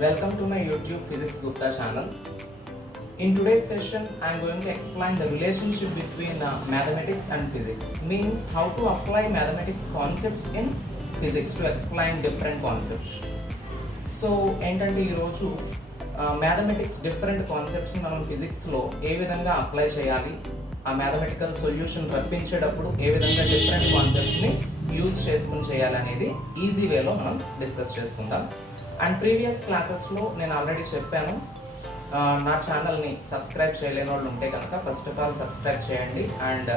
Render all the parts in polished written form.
Welcome to my YouTube Physics Gupta channel. In today's session, I am going to explain the relationship between mathematics and physics. Means how to apply mathematics concepts in physics to explain different concepts. So, ఏంటంటే ఈరోజు mathematics different కాన్సెప్ట్స్ని మనం ఫిజిక్స్లో ఏ విధంగా అప్లై చేయాలి, ఆ mathematical solution రప్పించేటప్పుడు ఏ విధంగా డిఫరెంట్ కాన్సెప్ట్స్ని యూజ్ చేసుకుని చేయాలి అనేది ఈజీ వేలో మనం డిస్కస్ చేసుకుందాం. అండ్ ప్రీవియస్ క్లాసెస్లో నేను ఆల్రెడీ చెప్పాను, నా ఛానల్ని సబ్స్క్రైబ్ చేయలేని వాళ్ళు ఉంటే కనుక ఫస్ట్ ఆఫ్ ఆల్ సబ్స్క్రైబ్ చేయండి అండ్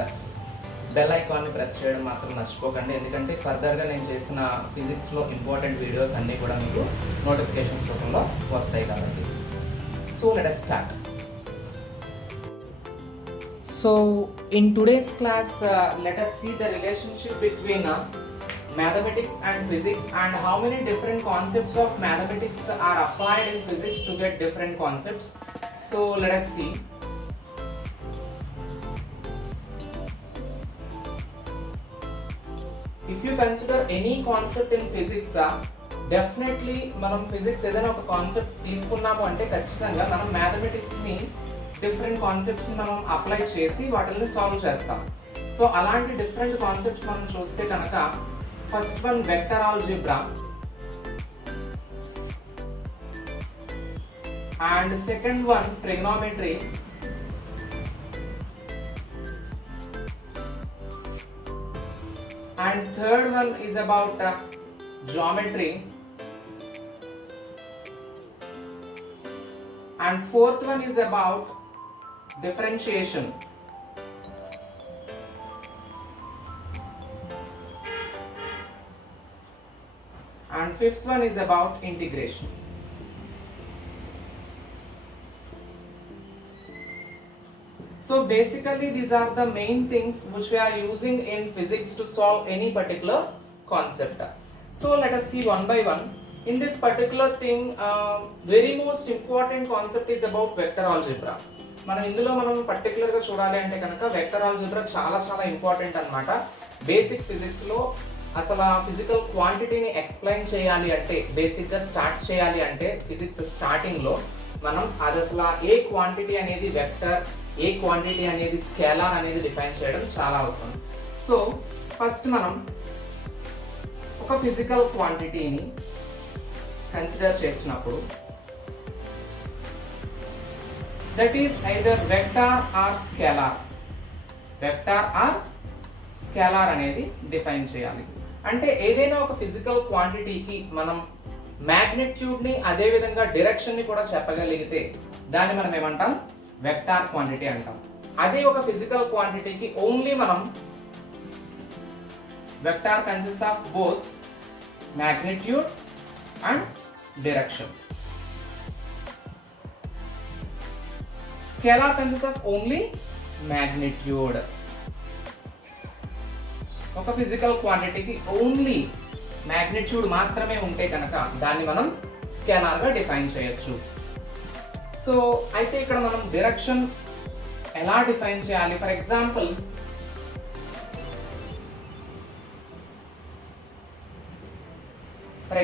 బెల్ ఐకాన్ని ప్రెస్ చేయడం మాత్రం మర్చిపోకండి. ఎందుకంటే ఫర్దర్గా నేను చేసిన ఫిజిక్స్లో ఇంపార్టెంట్ వీడియోస్ అన్నీ కూడా మీకు నోటిఫికేషన్స్ రూపంలో వస్తాయి కాబట్టి. So let us start. So in today's class, let us see the relationship between mathematics and physics and how many different concepts of mathematics are applied in physics to get different concepts. So let us see. If you consider any concept in physics, definitely మనం ఫిజిక్స్ ఏదైనా ఒక కాన్సెప్ట్ తీసుకున్నాము అంటే ఖచ్చితంగా మనం మ్యాథమెటిక్స్ని డిఫరెంట్ కాన్సెప్ట్స్ని మనం అప్లై చేసి వాటిని సాల్వ్ చేస్తాం. సో అలాంటి డిఫరెంట్ కాన్సెప్ట్స్ మనం చూస్తే కనుక first one vector algebra and second one trigonometry and third one is about geometry and fourth one is about differentiation and fifth one is about integration. So basically these are the main things which we are using in physics to solve any particular concept. So let us see one by one. In this particular thing, very most important concept is about vector algebra. మనం ఇందులో పర్టికులర్గా చూడాలి అంటే కనుక vector algebra చాలా చాలా ఇంపార్టెంట్ అన్నమాట. బేసిక్ ఫిజిక్స్లో అసలు ఆ ఫిజికల్ క్వాంటిటీని ఎక్స్ప్లెయిన్ చేయాలి అంటే, బేసిక్గా స్టార్ట్ చేయాలి అంటే ఫిజిక్స్ స్టార్టింగ్లో మనం అది అసలు ఏ క్వాంటిటీ అనేది వెక్టర్, ఏ క్వాంటిటీ అనేది స్కేలార్ అనేది డిఫైన్ చేయడం చాలా అవసరం. సో ఫస్ట్ మనం ఒక ఫిజికల్ క్వాంటిటీని కన్సిడర్ చేసినప్పుడు that is either vector or scalar, vector or scalar అనేది డిఫైన్ చేయాలి. అంటే ఏదైనా ఒక ఫిజికల్ క్వాంటిటీకి మనం మ్యాగ్నిట్యూడ్ని అదే విధంగా డైరెక్షన్ని కూడా చెప్పగలిగితే దాన్ని మనం ఏమంటాం, వెక్టార్ క్వాంటిటీ అంటాం. అదే ఒక ఫిజికల్ క్వాంటిటీకి ఓన్లీ మనం vector consist of both magnitude and direction. Scalar consists of only magnitude. ఒక ఫిజికల్ క్వాంటిటీకి ఓన్లీ మ్యాగ్నిట్యూడ్ మాత్రమే ఉంటే కనుక దాన్ని మనం స్కేలార్గా డిఫైన్ చేయొచ్చు. సో అయితే ఇక్కడ మనం డైరెక్షన్ ఎలా డిఫైన్ చేయాలి? For example I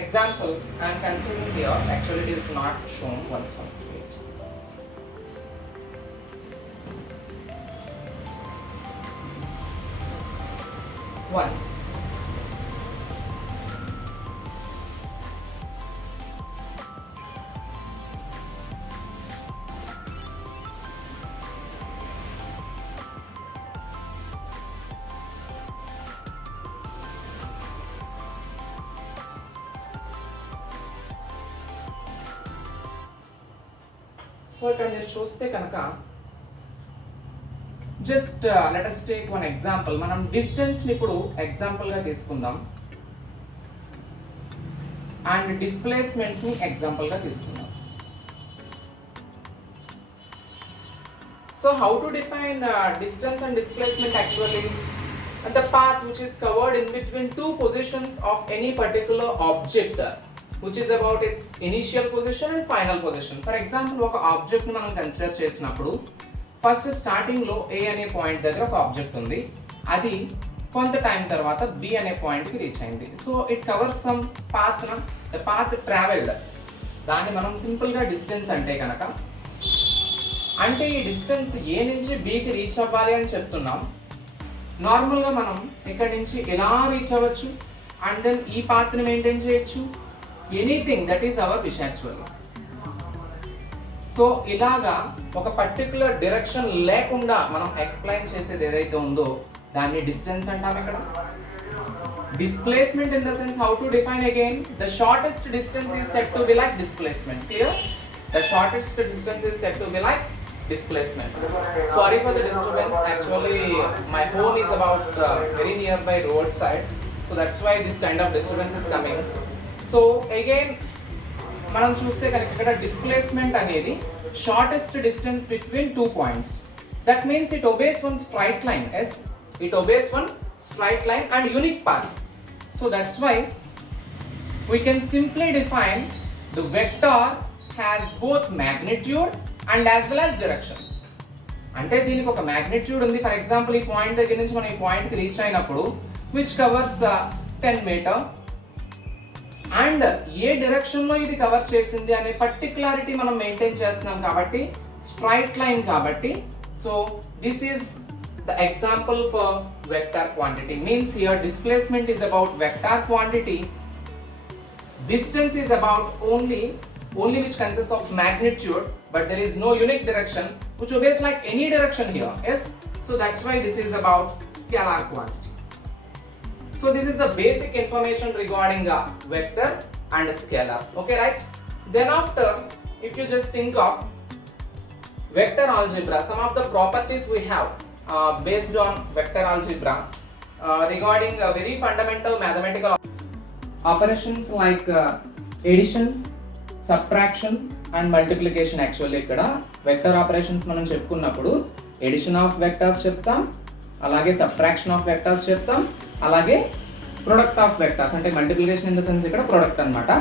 am considering here, actually it is not shown, once wait. Once so ఇక్కడ మీరు చూస్తే కనుక just let us take one example. మనం డిస్టెన్స్ని ఇప్పుడు ఎగ్జాంపుల్గా తీసుకుందాం అండ్ డిస్ప్లేస్మెంట్ని ఎగ్జాంపుల్గా తీసుకుందాం. So how to define distance and displacement? Actually the path which is covered in between two positions of any particular object, which is about its initial position and final position. For example, ఒక ఆబ్జెక్ట్ ని మనం కన్సిడర్ చేసినప్పుడు first starting లో A అనే పాయింట్ దగ్గర ఒక ఆబ్జెక్ట్ ఉంది, అది కొంత టైం తర్వాత B అనే పాయింట్ కి రీచ్ అయింది. So it covers some path, the path travelled దాన్ని మనం సింపుల్గా డిస్టెన్స్ అంటే కనుక, అంటే ఈ డిస్టెన్స్ ఏ నుంచి బీకి రీచ్ అవ్వాలి అని చెప్తున్నాం. నార్మల్గా మనం ఇక్కడ నుంచి ఎలా రీచ్ అవ్వచ్చు అండ్ దెన్ ఈ పాత్ని మెయింటైన్ చేయొచ్చు, anything that is our wish యాక్చువల్గా. సో ఇలాగా ఒక పర్టికులర్ డైరెక్షన్ లేకుండా మనం ఎక్స్ప్లెయిన్ చేసేది ఏదైతే ఉందో దాన్ని డిస్టెన్స్ అంటాం. ఇక్కడ displacement in the sense, how to define again, the shortest distance is said to be like displacement. Here the shortest distance is said to be like displacement. Sorry for the disturbance, actually my home is about very nearby roadside, so that's why this kind of disturbance is coming. So again మనం చూస్తే కనుక ఇక్కడ డిస్ప్లేస్మెంట్ అనేది shortest distance between 2 points. That means it obeys one straight line. Yes, it obeys one straight line and unique path. So that's why we can simply define the vector has both magnitude and as well as direction. అంటే దీనికి ఒక magnitude ఉంది. For example ఈ పాయింట్ దగ్గర నుంచి మనం ఈ పాయింట్కి రీచ్ అయినప్పుడు which covers 10 meter అండ్ ఏ డైరెక్షన్లో ఇది కవర్ చేసింది అనే పర్టికులారిటీ మనం మెయింటైన్ చేస్తున్నాం కాబట్టి స్ట్రైట్ లైన్ కాబట్టి. So this is the example for vector quantity. Means here displacement is about vector quantity, distance is about only which consists of magnitude, but there is no unique direction which obeys like any direction here. Yes, so that's why this is about scalar quantity. So this is the basic information regarding a vector and a scalar. Okay, right? Then after, if you just think of vector algebra, some of the properties we have based on vector algebra regarding very fundamental mathematical operations like additions, subtraction and multiplication. Actually ikkada vector operations manam cheppukunnappudu addition of vectors cheptam, alage subtraction of vectors cheptam, alage product of vectors ante multiplication in the sense ikkada product anamata.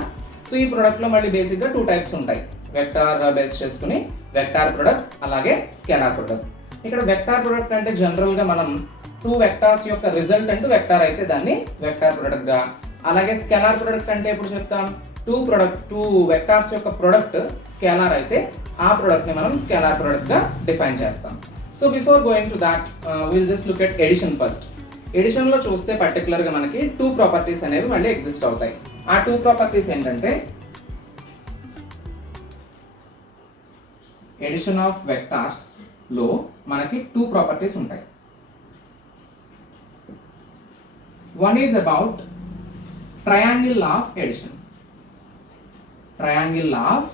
So ee product lo malli basic ga 2 types untayi, vector base cheskuni vector product alage scalar product. ఇక్కడ vector product అంటే జనరల్ గా మనం 2 వెక్టార్స్ యొక్క resultant vector అయితే దాన్ని vector product గా, అలాగే scalar product అంటే ఎప్పుడు చెప్తాం 2 వెక్టార్స్ యొక్క ప్రొడక్ట్ స్కేలార్ అయితే ఆ ప్రొడక్ట్ ని మనం స్కేలార్ ప్రొడక్ట్ గా డిఫైన్ చేస్తాం. So before going to that will just look at addition first. Addition లో చూస్తే పర్టికులర్ గా మనకి 2 ప్రాపర్టీస్ అనేవి మళ్ళీ ఎగ్జిస్ట్ అవుతాయి. ఆ 2 ప్రాపర్టీస్ ఏంటంటే ఎడిషన్ ఆఫ్ వెక్టార్స్ లో మనకి 2 ప్రాపర్టీస్ ఉంటాయి. One is about triangle of edition, triangle of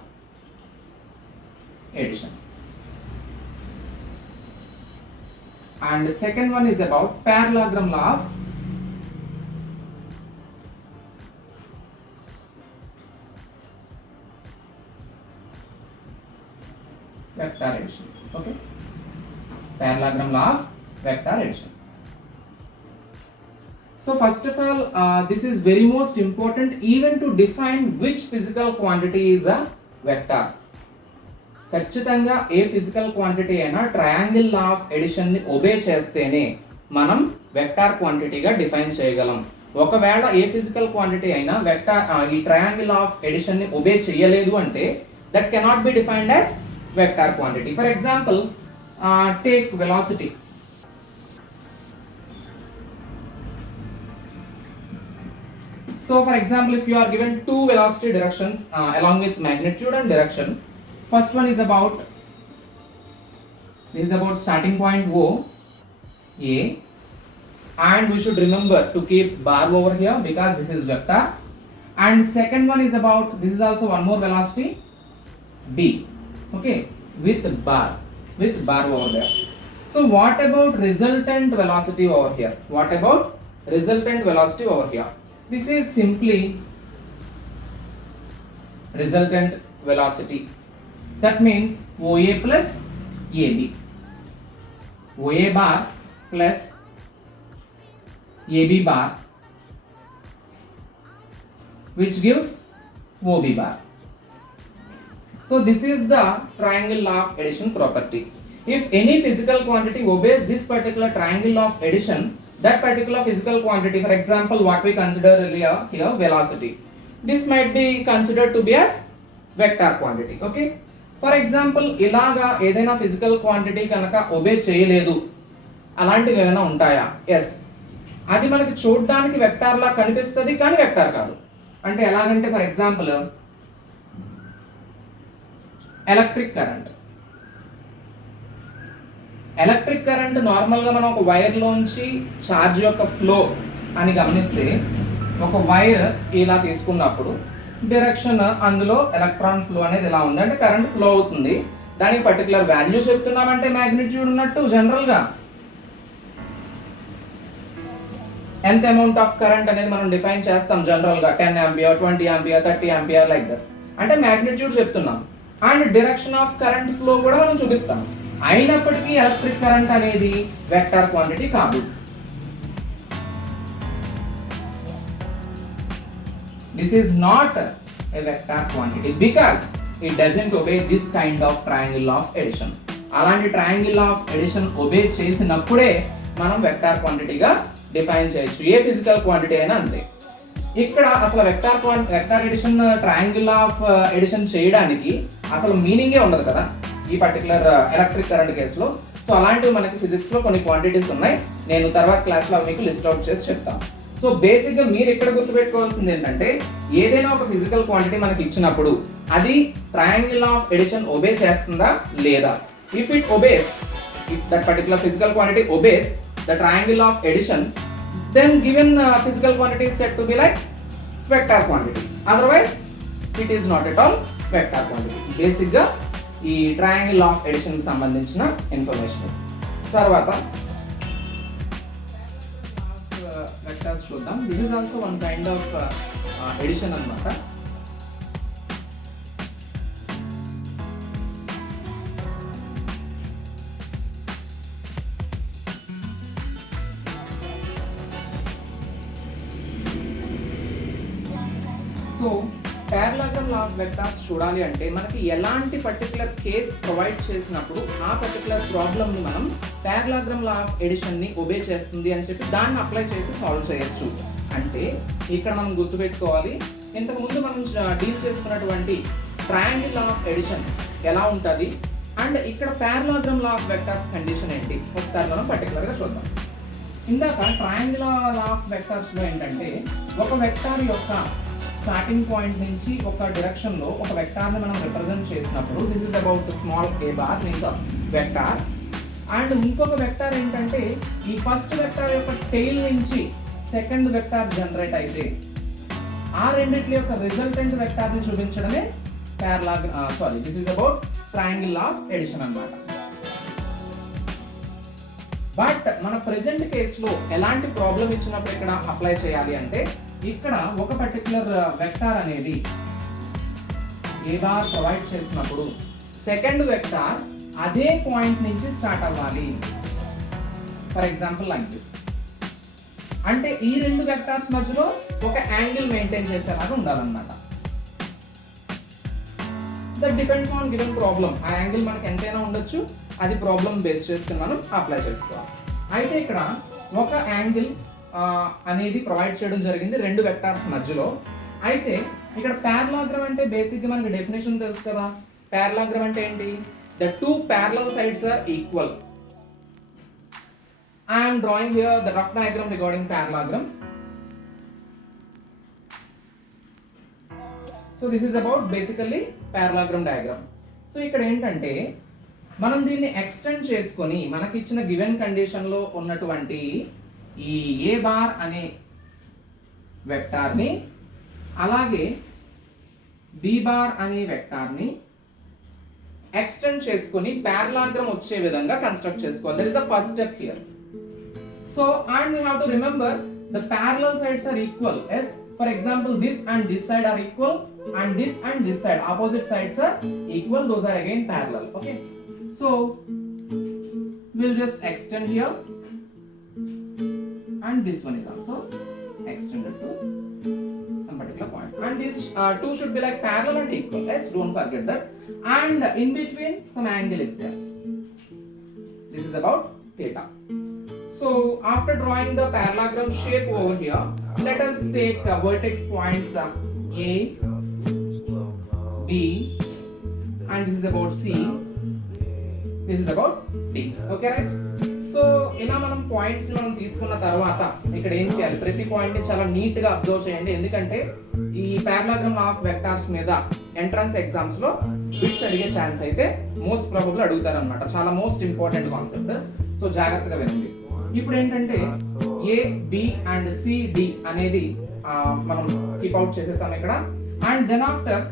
edition, and second one is about parallelogram law of vector addition. Okay, parallelogram law of vector addition. So first of all, this is very most important even to define which physical quantity is a vector. ఖచ్చితంగా ఏ physical quantity అయినా triangle law of addition ని ఒబే చేస్తేనే మనం వెక్టార్ క్వాంటిటీగా డిఫైన్ చేయగలం. ఒకవేళ ఏ physical quantity అయినా వెక్టార్ ఈ ట్రయాంగిల్ ఆఫ్ ఎడిషన్ ని ఒబే చేయలేదు అంటే that cannot be defined as vector quantity. For example, take velocity. So for example, if you are given 2 velocity directions along with magnitude and direction, first one is about starting point O, A, and we should remember to keep bar over here because this is vector. And second one is about, this is also one more velocity, B. Okay, with bar over there. So what about resultant velocity over here? What about resultant velocity over here? This is simply resultant velocity. That means OA plus AB, OA bar plus AB bar, which gives OB bar. So this is the triangle law of addition property. If any physical quantity obeys this particular triangle law of addition, that particular physical quantity, for example what we consider earlier here velocity, this might be considered to be as vector quantity. Okay, for example ఇలాగా ఏదైనా physical quantity కనుక ఒబే చేయలేదు, అలాంటివి ఏమైనా ఉంటాయా? ఎస్, అది మనకి చూడడానికి వెక్టార్ లా కనిపిస్తుంది కానీ వెక్టార్ కాదు. అంటే ఎలాగంటే for example electric current. Electric current నార్మల్గా మనం ఒక వైర్లోంచి ఛార్జ్ యొక్క ఫ్లో అని గమనిస్తే, ఒక వైర్ ఇలా తీసుకున్నప్పుడు డైరెక్షన్ అందులో ఎలక్ట్రాన్ ఫ్లో అనేది ఎలా ఉంది అంటే కరెంట్ ఫ్లో అవుతుంది. దానికి పర్టికులర్ వాల్యూ చెప్తున్నామంటే మ్యాగ్నిట్యూడ్ ఉన్నట్టు జనరల్గా ఎంత అమౌంట్ ఆఫ్ కరెంట్ అనేది మనం డిఫైన్ చేస్తాం జనరల్గా 10 ఆంపియర్ 20 ఆంపియర్ 30 ఆంపియర్ లైక్ దట్. అంటే మ్యాగ్నిట్యూడ్ చెప్తున్నాం and direction of current flow కూడా మనం చూపిస్తాం. అయినప్పటికీ ఎలక్ట్రిక్ కరెంట్ అనేది వెక్టార్ క్వాంటిటీ కాదు. This is not a vector quantity because it doesn't obey this kind of triangle of addition. అలాంటి ట్రయాంగిల్ ఆఫ్ ఎడిషన్ ఒబే చేసినప్పుడే మనం వెక్టార్ క్వాంటిటీగా డిఫైన్ చేయొచ్చు, ఏ ఫిజికల్ క్వాంటిటీ అయినా అంతే. ఇక్కడ అసలు vector edition triangle of edition చేయడానికి అసలు మీనింగే ఉండదు కదా ఈ పర్టికులర్ ఎలక్ట్రిక్ కరెంట్ కేసులో. సో అలాంటివి మనకి ఫిజిక్స్ లో కొన్ని క్వాంటిటీస్ ఉన్నాయి, నేను తర్వాత క్లాస్లో మీకు లిస్ట్ అవుట్ చేసి చెప్తాను. సో బేసిక్గా మీరు ఇక్కడ గుర్తుపెట్టుకోవాల్సింది ఏంటంటే, ఏదైనా ఒక ఫిజికల్ క్వాంటిటీ మనకి ఇచ్చినప్పుడు అది ట్రయాంగిల్ ఆఫ్ ఎడిషన్ ఒబే చేస్తుందా లేదా. If it obese, if that particular physical quantity obese the triangle of edition, then given physical quantity is said to be like vector quantity. Otherwise it is not at all vector quantity. Basic గా ఈ triangle of edition కి సంబంధించిన ఇన్ఫర్మేషన్. తర్వాత వెక్టర్స్ చూద్దాం. This is also one kind of addition అన్నమాట. సో పారలాగ్రామ్ law of vectors చూడాలి అంటే మనకి ఎలాంటి పర్టికులర్ కేస్ ప్రొవైడ్ చేసినప్పుడు ఆ పర్టికులర్ ప్రాబ్లమ్ని మనం పారలాగ్రామ్ లా ఆఫ్ ఎడిషన్ని ఒబే చేస్తుంది అని చెప్పి దాన్ని అప్లై చేసి సాల్వ్ చేయొచ్చు. అంటే ఇక్కడ మనం గుర్తుపెట్టుకోవాలి, ఇంతకుముందు మనం డీల్ చేసుకున్నటువంటి ట్రయాంగిల్ లా ఆఫ్ ఎడిషన్ ఎలా ఉంటుంది అండ్ ఇక్కడ పారలాగ్రామ్ లా ఆఫ్ వెక్టార్స్ కండిషన్ ఏంటి ఒకసారి మనం పర్టికులర్గా చూద్దాం. ఇందాక ట్రయాంగిల్ లా ఆఫ్ వెక్టార్స్లో ఏంటంటే, ఒక వెక్టార్ యొక్క స్టార్టింగ్ పాయింట్ నుంచి ఒక డైరెక్షన్ లో ఒక వెక్టార్ ని మనం రిప్రజెంట్ చేసినప్పుడు this is about small A bar means of vector. And ఇంకొక వెక్టార్ ఏంటంటే, ఈ ఫస్ట్ వెక్టార్ యొక్క టెయిల్ నుంచి సెకండ్ వెక్టార్ జనరేట్ అయితే ఆ రెండిట్ల యొక్క రిజల్టెంట్ వెక్టార్ ని చూపించడమే this is about triangle of addition అన్నమాట. బట్ మన ప్రెసెంట్ కేసులో ఎలాంటి ప్రాబ్లం ఇచ్చినప్పుడు ఇక్కడ అప్లై చేయాలి అంటే, ఇక్కడ ఒక పర్టికులర్ వెక్టార్ అనేది ఏ బార్ ప్రొవైడ్ చేసినప్పుడు సెకండ్ వెక్టార్ అదే పాయింట్ నుంచి స్టార్ట్ అవ్వాలి. For example like this. అంటే ఈ రెండు వెక్టార్స్ మధ్యలో ఒక యాంగిల్ మెయింటైన్ చేసేలాగా ఉండాలన్నమాట. That depends on given problem. ఆ యాంగిల్ మనకి ఎంతైనా ఉండొచ్చు, అది ప్రాబ్లం బేస్ చేసుకుని మనం అప్లై చేసుకోవాలి. అయితే ఇక్కడ ఒక యాంగిల్ అనేది ప్రొవైడ్ చేయడం జరిగింది రెండు వెక్టార్స్ మధ్యలో. అయితే ఇక్కడ పారలాగ్రామ్ అంటే బేసిక్గా మనకి డెఫినేషన్ తెలుసు కదా. పారలాగ్రామ్ అంటే ఏంటి? The two parallel sides are equal. I am drawing here the rough diagram regarding parallelogram. So this is about basically parallelogram diagram. So ఇక్కడ ఏంటంటే, మనం దీన్ని ఎక్స్టెండ్ చేసుకొని మనకి ఇచ్చిన గివెన్ కండిషన్ లో ఉన్నటువంటి ఈ ఏ బార్ అనే వెక్టార్ని అలాగే బి బార్ అనే వెక్టార్ని ఎక్స్టెండ్ చేసుకొని పారలాగ్రామ్ వచ్చే విధంగా కన్స్ట్రక్ట్ చేసుకోవాలి. That is the first step here. So and we have to remember the parallel sides are equal. Yes, for example this and this side are equal and this side opposite sides are equal. Those are again parallel. Okay, so we'll just extend here and this one is also extended to some particular point, and these two should be like parallel and equal. Yes, don't forget that. And in between some angle is there. This is about theta. So after drawing the parallelogram shape over here, let us take vertex points A, B, and this is about C, this is about D. Okay, right? So ఇలా మనం పాయింట్స్ మనం తీసుకున్న తర్వాత ఇక్కడ ఏం చేయాలి, ప్రతి పాయింట్ ని చాలా నీట్ గా అబ్జర్వ్ చేయండి, ఎందుకంటే ఈ పారాగ్రామ్ ఆఫ్ వెక్టార్స్ మీద ఎంట్రన్స్ ఎగ్జామ్స్ లో బిట్స్ అడిగే ఛాన్స్ అయితే మోస్ట్ ప్రాబబుల్ అడుగుతారు అనమాట. చాలా మోస్ట్ ఇంపార్టెంట్ కాన్సెప్ట్, సో జాగ్రత్తగా వినండి. ఇప్పుడు ఏంటంటే A, B and C, D అనేది మనం కీప్ అవుట్ చేసేసాం ఇక్కడ. And then after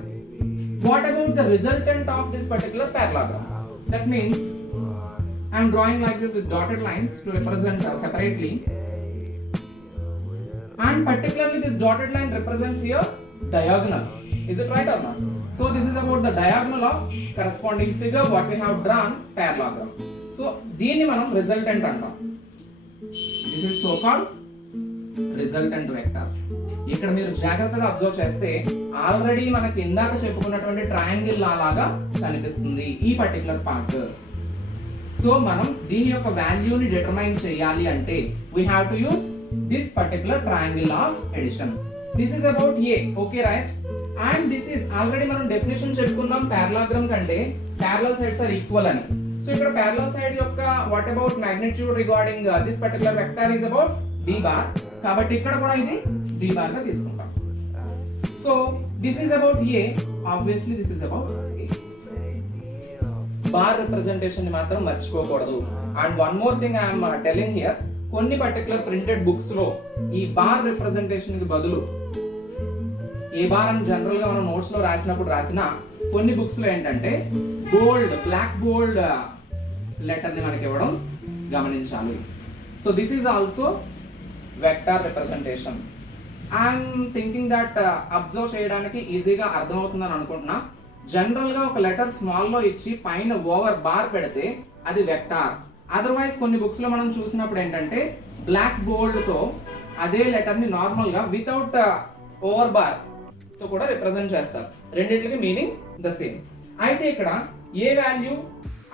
what about the resultant of this particular parallelogram? That means I am drawing like this with dotted lines to represent separately, and particularly this dotted line represents here diagonal. Is it right or not? So this is about the diagonal of corresponding figure what we have drawn parallelogram. So దీన్ని మనం resultant అంటాం. This is so called resultant vector. ఇక్కడ మీరు జాగ్రత్తగా అబ్జర్వ్ చేస్తే ఆల్రెడీ మనకి ఇందాక చెప్పుకున్నటువంటి ట్రయాంగిల్ లాగా కనిపిస్తుంది ఈ పర్టికులర్ పార్ట్. సో మనం దీని యొక్క వాల్యూని డిటర్మైన్ చేయాలి అంటే we have to use this particular triangle of addition. This is about A, okay, right? And this is already మనం డెఫినేషన్ చెప్పుకున్నాం parallelogram కంటే parallel sides are equal అని. సో ఇక్కడ parallel side యొక్క what about magnitude regarding this particular vector is about B bar. కాబట్టి ఇక్కడ కూడా ఇది B bar గా తీసుకుంటాం. So this is about A, obviously this is about A. Bar representation ని మాత్రం మర్చిపోకూడదు. And one more thing I'm telling here, కొన్ని పర్టికులర్ ప్రింటెడ్ బుక్స్ లో ఈ బార్ రిప్రజెంటేషన్ కి బదులు ఏ బార్ అని జనరల్ గా మనం నోట్స్ లో రాసినప్పుడు రాసిన కొన్ని బుక్స్ లో ఏంటంటే బోల్డ్, బ్లాక్ బోల్డ్ లెటర్ ని మనకి ఇవ్వడం గమనించాలి. So this is also vector representation. I'm thinking that observe చేయడానికి ఈజీగా అర్థమవుతుందని అనుకుంటున్నా. జనరల్ గా ఒక లెటర్ స్మాల్ లో ఇచ్చి పైన ఓవర్ బార్ పెడితే అది వెక్టార్. అదర్వైజ్ కొన్ని బుక్స్ లో మనం చూసినప్పుడు ఏంటంటే బ్లాక్ బోల్డ్ తో అదే లెటర్ ని నార్మల్ గా వితౌట్ ఓవర్ బార్ తో కూడా రిప్రజెంట్ చేస్తారు. రెండిట్లకి మీనింగ్ ద సేమ్. అయితే ఇక్కడ A value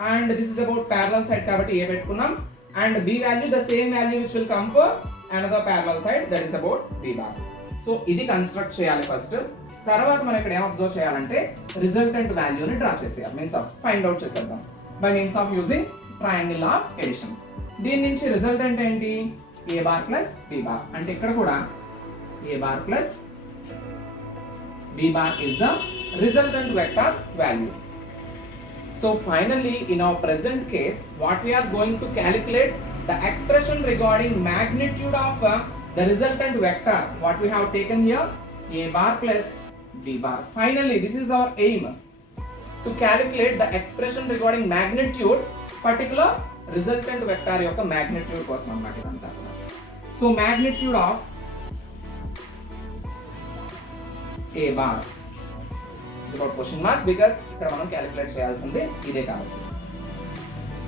and this is about parallel side కాబట్టి ఏ పెట్టుకున్నాం, and B value the same value which will come for another parallel side, that is about B bar. So ఇది construct చేయాలి first. తర్వాత మనం ఇక్కడ ఏం అబ్జర్వ్ చేయాలంటే రిజల్టెంట్ వాల్యూని డ్రా చేసేయాలి, మీన్స్ ఆఫ్ ఫైండ్ అవుట్ చేసేద్దాం by means of using triangle of addition. దీని నుంచి రిజల్టెంట్ ఏంటి, A bar plus B bar. అంటే ఇక్కడ కూడా A bar plus B bar is the resultant vector value. So finally in our present case what we are going to calculate the expression regarding magnitude of the resultant vector what we have taken here, a bar plus b bar. Finally this is our aim, to calculate the expression regarding magnitude particular resultant vector యొక్క magnitude కోసం అన్నమాట ఇదంతా. So magnitude of a bar is about question mark because ఇక్కడ మనం calculate చేయాల్సింది ఇదే కాబట్టి.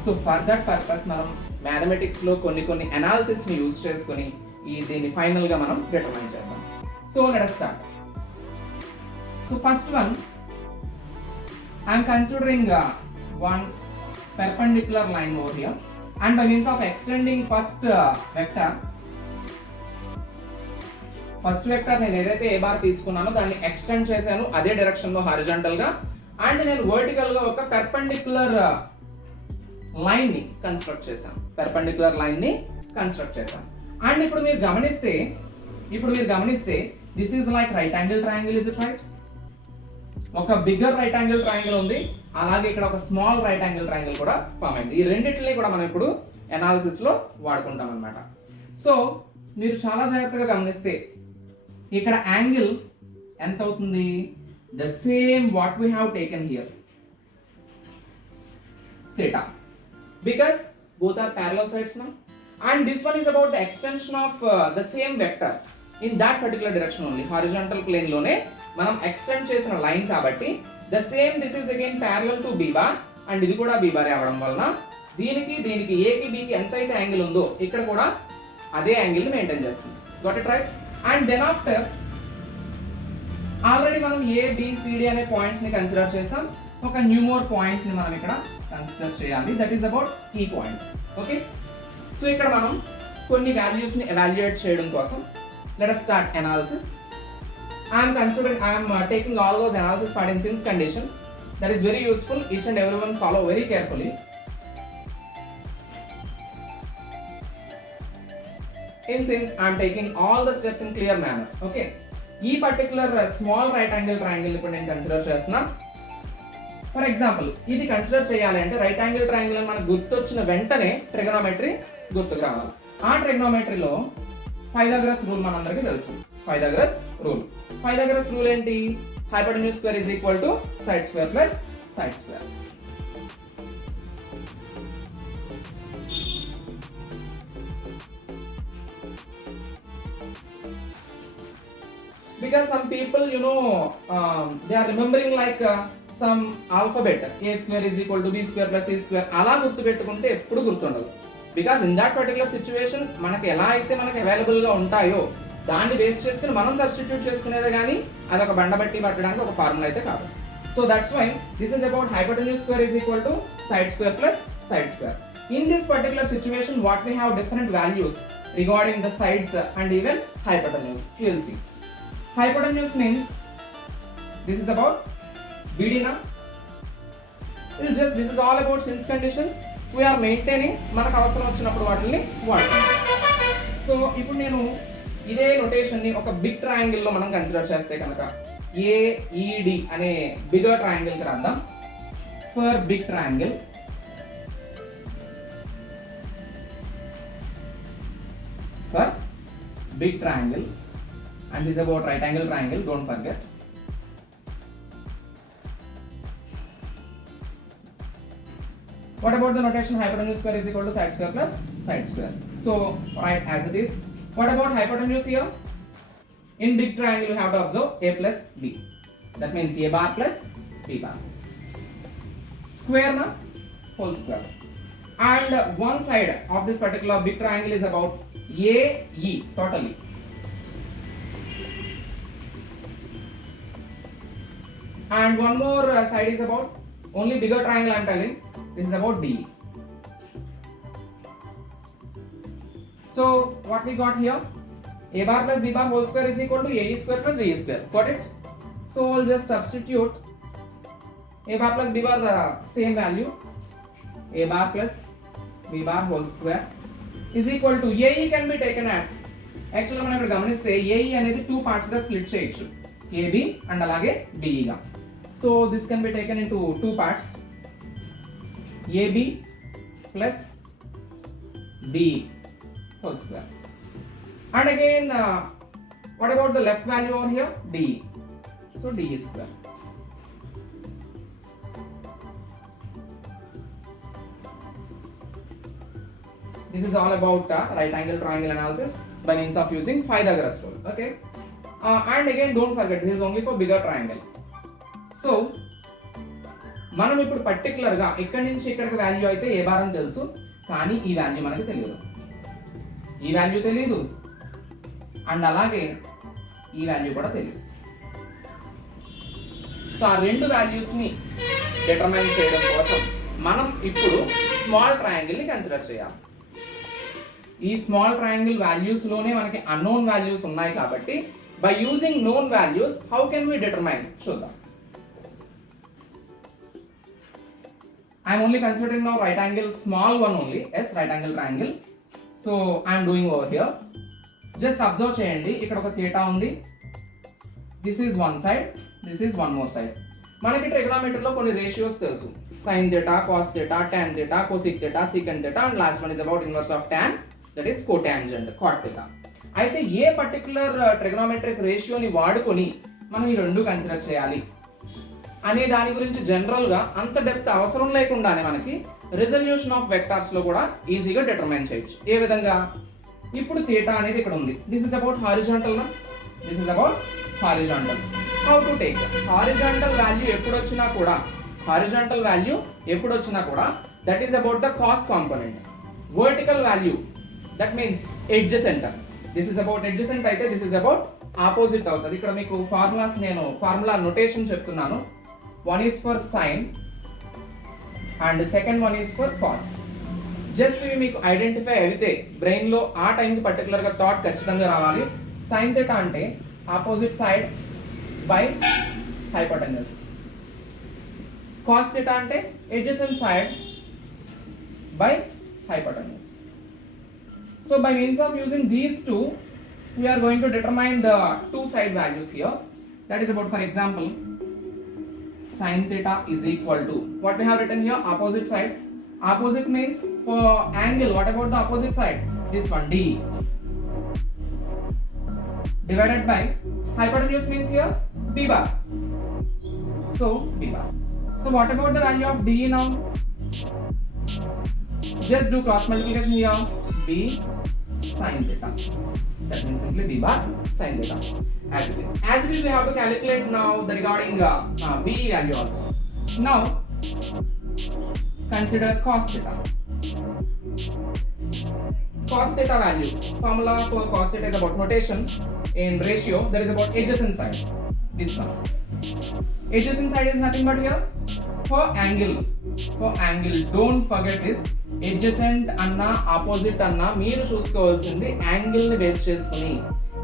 So for that purpose మనం మ్యాథమెటిక్స్ లో కొన్ని అనాలిసిస్ ని యూజ్ చేసుకొని దీన్ని ఫైనల్ గా మనం డిటర్మైన్ చేద్దాం. So let us start. So first one, I am considering one perpendicular line over here, and by means of extending first vector నేను ఏదైతే ఏ బార్ తీసుకున్నానో దాన్ని ఎక్స్టెండ్ చేశాను అదే డైరెక్షన్ లో హారిజాంటల్ గా, అండ్ నేను వర్టికల్ గా ఒక పెర్పెండిక్యులర్ లైన్ ని కన్స్ట్రక్ట్ చేశాను. అండ్ ఇప్పుడు మీరు గమనిస్తే this is like right angle triangle, is it right? ఒక బిగ్గర్ రైట్ యాంగిల్ ట్రయాంగిల్ ఉంది, అలాగే ఇక్కడ ఒక స్మాల్ రైట్ యాంగిల్ ట్రయాంగిల్ కూడా ఫామ్ అయింది. ఈ రెండింటిని కూడా మనం ఇప్పుడు అనాలిసిస్ లో వాడుకుంటాం అన్నమాట. సో మీరు చాలా జాగ్రత్తగా గమనిస్తే ఇక్కడ యాంగిల్ ఎంత అవుతుంది, the same what we have taken here, theta, because both are parallel sides now, and this one is about the extension of the same vector in that particular direction only, horizontal plane లోనే మనం ఎక్స్టెండ్ చేసిన లైన్ కాబట్టి the same this is again parallel to b bar, and ఇది కూడా b bar అవ్వడం వలన దీనికి a కి b కి ఎంత అయితే యాంగిల్ ఉందో ఇక్కడ కూడా అదే యాంగిల్ ని మెయింటైన్ చేస్తుంది. Got it right? And then after already మనం a b c d అనే పాయింట్స్ ని కన్సిడర్ చేసాం. ఒక న్యూ మోర్ పాయింట్ ని మనం ఇక్కడ కన్సిడర్ చేయాలి, దట్ ఈస్ అబౌట్ ఈ పాయింట్. ఓకే, సో ఇక్కడ మనం కొన్ని వాల్యూస్ ని ఎవాల్యుయేట్ చేయడం కోసం let us start analysis. I am taking all those analysis part in since condition. That is very useful. Each and everyone follow very carefully. In since I am taking all the steps in clear manner. Okay. ఈ particular small right angle triangle ఇప్పుడు నేను కన్సిడర్ చేస్తున్నా. For example ఇది కన్సిడర్ చేయాలి అంటే right angle triangle అని మనకు గుర్తొచ్చిన వెంటనే ట్రిగనోమెట్రీ గుర్తుకు రావాలి. ఆ ట్రిగనోమెట్రీలో పైథాగరస్ రూల్ మనందరికీ తెలుసు. పైథాగరస్ రూల్ ఏంటి? Hypotenuse square is equal to side square plus side square. Because some people, they are remembering like some alphabet. A square is equal to b square plus c square. అలా గుర్తుపెట్టుకుంటే ఎప్పుడు గుర్తుండదు. Because in that particular situation మనకి ఎలా అయితే మనకి అవైలబుల్ గా ఉంటాయో దాన్ని బేస్ చేసుకుని మనం సబ్స్టిట్యూట్ చేసుకునేదే కానీ అదొక బండబట్టి పట్టడానికి ఒక ఫార్ములా అయితే కాదు. So that's why this is about hypotenuse square is equal to side square plus side square. In this particular situation, what we have different values regarding the sides and even hypotenuse. You will see. Hypotenuse means this is about BD now. This is all about since conditions. We are maintaining మనకు అవసరం వచ్చినప్పుడు వాటిని వాడతాం. సో ఇప్పుడు నేను ఇదే నొటేషన్ ని ఒక బిగ్ ట్రయాంగిల్ లో మనం కన్సిడర్ చేస్తే కనుక AED అనే బిగర్ ట్రయాంగిల్ కి రాద్దాం. For big triangle and this is about right angle triangle, don't forget. What about the notation hypotenuse square is equal to side square plus side square? So write as it is. What about hypotenuse here? In big triangle you have to observe a plus b. That means a bar plus b bar. Square na whole square. And one side of this particular big triangle is about AE totally. And one more side is about only bigger triangle I am telling. This is about DE. So what we got here? A bar plus B bar whole square is equal to AE square plus DE square. Got it? So we'll just substitute A bar plus B bar the same value. A bar plus B bar whole square is equal to AE can be taken as actually మనం ఇక్కడ గమనిస్తే AE అనేది two parts గా split చేయొచ్చు. AB and అలాగే BE గా. So this can be taken into two parts, AB plus BE whole square. And again, what about the left value over here? DE. So DE square. This is all about right angle triangle analysis by means of using Pythagoras rule. Okay. And again, don't forget, this is only for bigger triangle. So మనం ఇప్పుడు పర్టికులర్గా ఇక్కడి నుంచి ఇక్కడికి వాల్యూ అయితే ఏ బార్ అని తెలుసు, కానీ ఈ వాల్యూ మనకి తెలియదు, అండ్ అలాగే ఈ వాల్యూ కూడా తెలియదు. సో ఆ రెండు వాల్యూస్ని డిటర్మైన్ చేయడం కోసం మనం ఇప్పుడు స్మాల్ ట్రయాంగిల్ని కన్సిడర్ చేయాలి. ఈ స్మాల్ ట్రయాంగిల్ వాల్యూస్లోనే మనకి అన్నోన్ వాల్యూస్ ఉన్నాయి కాబట్టి by using known values how can we determine చూద్దాం. I am only considering now right angle small one only, yes, right angle triangle. So I am doing over here. Just observe cheyandi, ikkada oka theta undi. This is one side, this is one more side. Manaki trigonometry lo konni ratios telusu. Sin theta, cos theta, tan theta, cosec theta, secant theta, and last one is about inverse of tan, that is cotangent, cot theta. అయితే ఏ particular trigonometric రేషియోని వాడుకొని మనం ఈ రెండు కన్సిడర్ చేయాలి అనే దాని గురించి జనరల్ గా అంత డెప్త్ అవసరం లేకుండానే మనకి రిజల్యూషన్ ఆఫ్ వెక్టార్స్ లో కూడా ఈజీగా డిటర్మైన్ చేయొచ్చు. ఏ విధంగా? ఇప్పుడు థీటా అనేది ఇక్కడ ఉంది. దిస్ ఇస్ అబౌట్ హారిజాంటల్ నా, this is about horizontal. How to take horizontal value ఎప్పుడు వచ్చినా కూడా that is about the cause component. Vertical value that means adjacent. This is about adjacent అయితే దిస్ ఇస్ అబౌట్ ఆపోజిట్ అవుతుంది. ఇక్కడ మీకు formula notation చెప్తున్నాను. One is for sin and the second one is for cos. Just ఇవి మీకు ఐడెంటిఫై అయితే బ్రెయిన్ లో ఆ టైంకి పర్టికులర్ గా థాట్ ఖచ్చితంగా రావాలి. sin theta అంటే opposite side by hypotenuse. Cos theta ante adjacent side by hypotenuse. So by means of using these two, we are going to determine the two side values here. That is about, for example, sin theta is equal to, what we have written here, opposite side. Opposite means for angle, what about the opposite side? This one, D, divided by hypotenuse means here B bar. So B bar. So what about the value of D now? Just do cross multiplication here. B sin theta. That means simply B bar sin theta. As it is. As it is, we have to calculate now the regarding B value also. Now consider cos theta. Cos theta value. Formula for cos theta is about notation. In ratio, there is about adjacent side. This one. Adjacent side is nothing but here for angle. For angle, don't forget this. Adjacent అన్న ఆపోజిట్ అన్న మీరు చూసుకోవాల్సింది యాంగిల్ ని బేస్ చేసుకుని.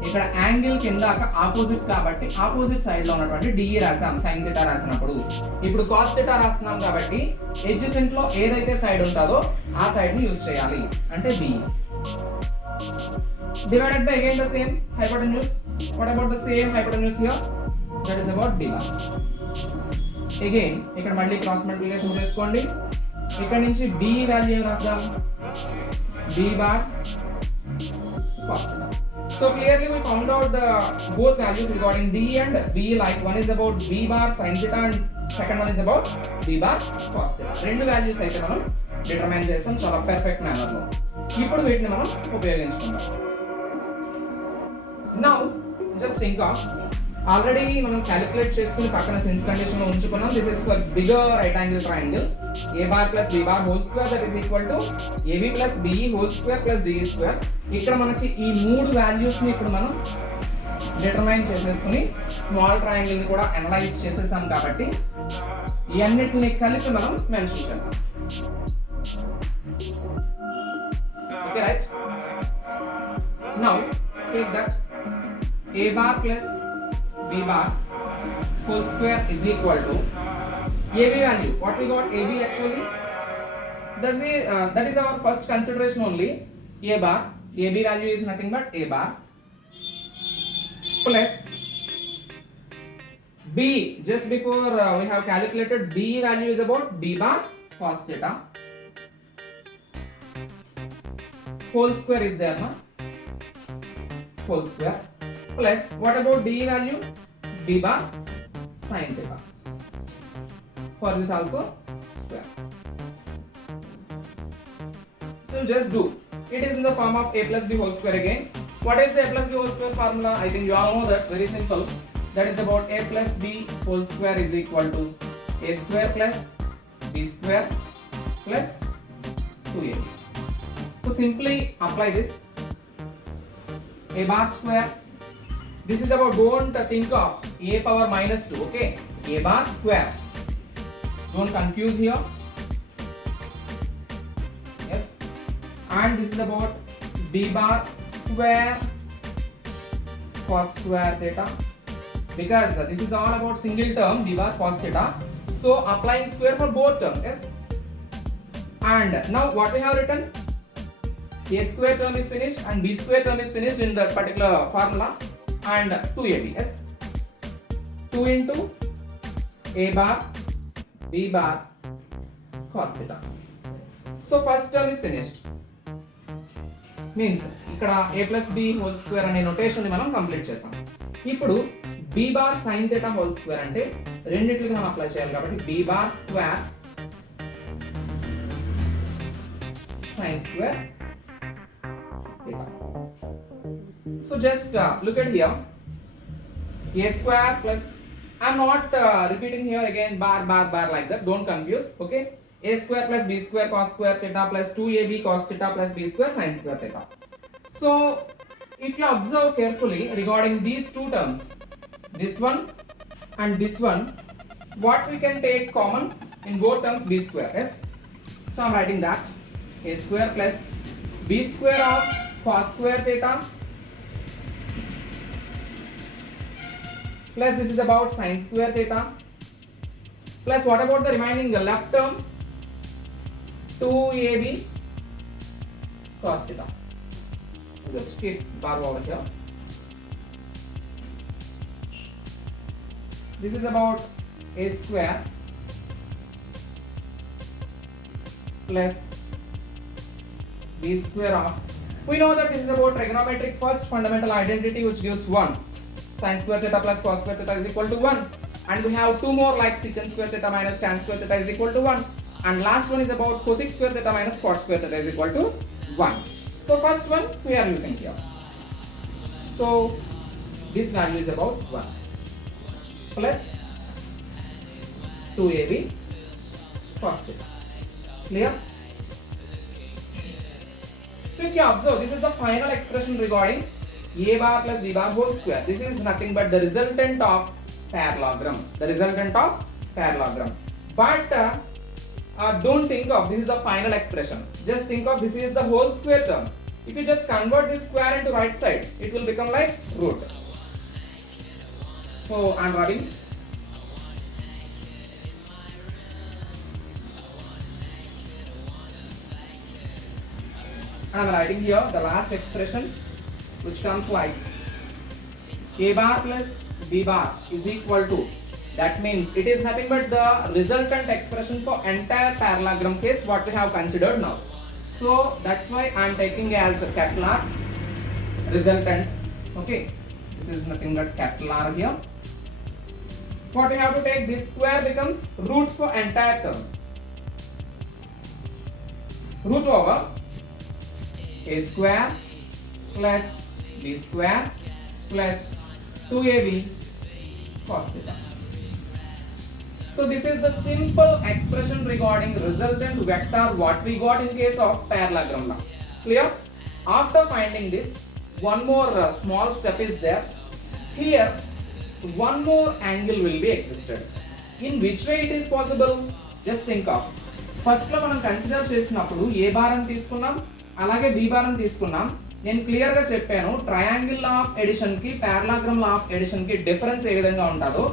ఇక్కడ యాంగిల్ కింద ఆపోజిట్ కాబట్టి opposite side లో ఉన్నటువంటి డిఈ రాసాం సైన్ థీటా రాసినప్పుడు. ఇప్పుడు కాస్ థీటా రాస్తున్నాం కాబట్టి adjacent లో ఏదైతే సైడ్ ఉంటుందో ఆ సైడ్ ని యూజ్ చేయాలి. అంటే B divided by again the same hypotenuse. What about the same hypotenuse here? That is about b bar. Again ఇక్కడ మళ్ళీ క్రాస్ మల్టిప్లికేషన్ చేసుకోండి. ఇక్కడ నుంచి b వాల్యూ ఏం రాద్దాం? b bar cos theta. So clearly we found out the both values regarding d and b, like one is about b bar sin theta and second one is about b bar cos theta. రెండు వాల్యూస్ అయితే మనం డిటర్మైన్ చేస్తాం చాలా perfect manner లో. ఇప్పుడు వీటిని మనం ఉపయోగించుకుందాం. Now just think of, already మనం క్యాలిక్యులేట్ చేసుకుని పక్కన సిన్స్ కండిషన్ లో ఉంచుకున్నాం. This is for bigger right angle triangle a bar plus b bar whole square that is equal to ab plus be whole square plus de square. ఇక్కడ మనకి ఈ మూడు వాల్యూస్ ని ఇప్పుడు మనం డిటర్మైన్ చేసేసుకుని స్మాల్ ట్రయాంగిల్ ని కూడా అనలైజ్ చేసేసాం కాబట్టి ఈ అన్నిటిని కలిపి మనం మెన్షన్ చేద్దాం. Okay right. Now take that a bar plus b bar whole square is equal to ab value. What we got? AB actually. That is our first consideration only. A bar. AB value is nothing but a bar plus b. Just before we have calculated b value is about b bar cos theta. Whole square is there, na? Whole square. Plus what about d value? b bar sin theta. For this also square. So just do. It is in the form of a plus b whole square again. What is the a plus b whole square formula? I think you all know that. Very simple. That is about a plus b whole square is equal to a square plus b square plus 2ab. So simply apply this. A bar square. This is about, don't think of a power minus 2, okay? A bar square. Don't confuse here. Yes. And this is about b bar square cos square theta. Because this is all about single term b bar cos theta. So applying square for both terms, yes? And now what we have written? A square term is finished and b square term is finished in that particular formula. And 2ab, yes, 2 into a bar b bar cos theta. So first term is finished. Means ఇక్కడ a plus b whole square అనే నోటేషన్ ని మనం కంప్లీట్ చేసాం. ఇప్పుడు b bar sin theta whole square అంటే రెండిటికి మనం అప్లై చేయాలి కాబట్టి b bar square sin square theta. So just look at here, a square plus, I am not repeating here again bar like that, don't confuse, okay? A square plus b square cos square theta plus 2ab cos theta plus b square sin square theta. So if you observe carefully regarding these two terms, this one and this one, what we can take common in both terms? B square, yes? So I am writing that a square plus b square of cos square theta plus this is about sin square theta, plus what about the remaining left term, 2ab cos theta. Just keep bar over here. This is about a square plus b square of, we know that this is about trigonometric first fundamental identity which gives 1. Sin square theta plus cos square theta is equal to 1. And we have two more like secant square theta minus tan square theta is equal to 1. And last one is about cosec square theta minus cot square theta is equal to 1. So first one we are using here. So this value is about 1 plus 2ab cos theta. Clear? So if you observe, this is the final expression regarding a bar plus b bar whole square. This is nothing but the resultant of parallelogram. The resultant of parallelogram. But don't think of this is the final expression. Just think of this is the whole square term. If you just convert this square into right side, it will become like root. So I am writing here the last expression which comes like a bar plus b bar is equal to, that means it is nothing but the resultant expression for entire parallelogram case what we have considered now. So that's why I am taking as a capital R resultant. Okay, this is nothing but capital R here. What we have to take, this square becomes root for entire term. Root over a square plus b square plus 2ab cos theta. So this is the simple expression regarding resultant vector what we got in case of parallelogram law. Clear? After finding this, one more small step is there. Here one more angle will be existed. In which way it is possible? Just think of. First లో మనం కన్సిడర్ చేసినప్పుడు ఏ భారం తీసుకున్నాం, అలాగే బి భారం తీసుకున్నాం. నేను క్లియర్ గా చెప్పాను ట్రయాంగిల్ ఆఫ్ ఎడిషన్ కి పారలాగ్రామ్ ఆఫ్ ఎడిషన్ కి డిఫరెన్స్ ఏ విధంగా ఉంటుందో.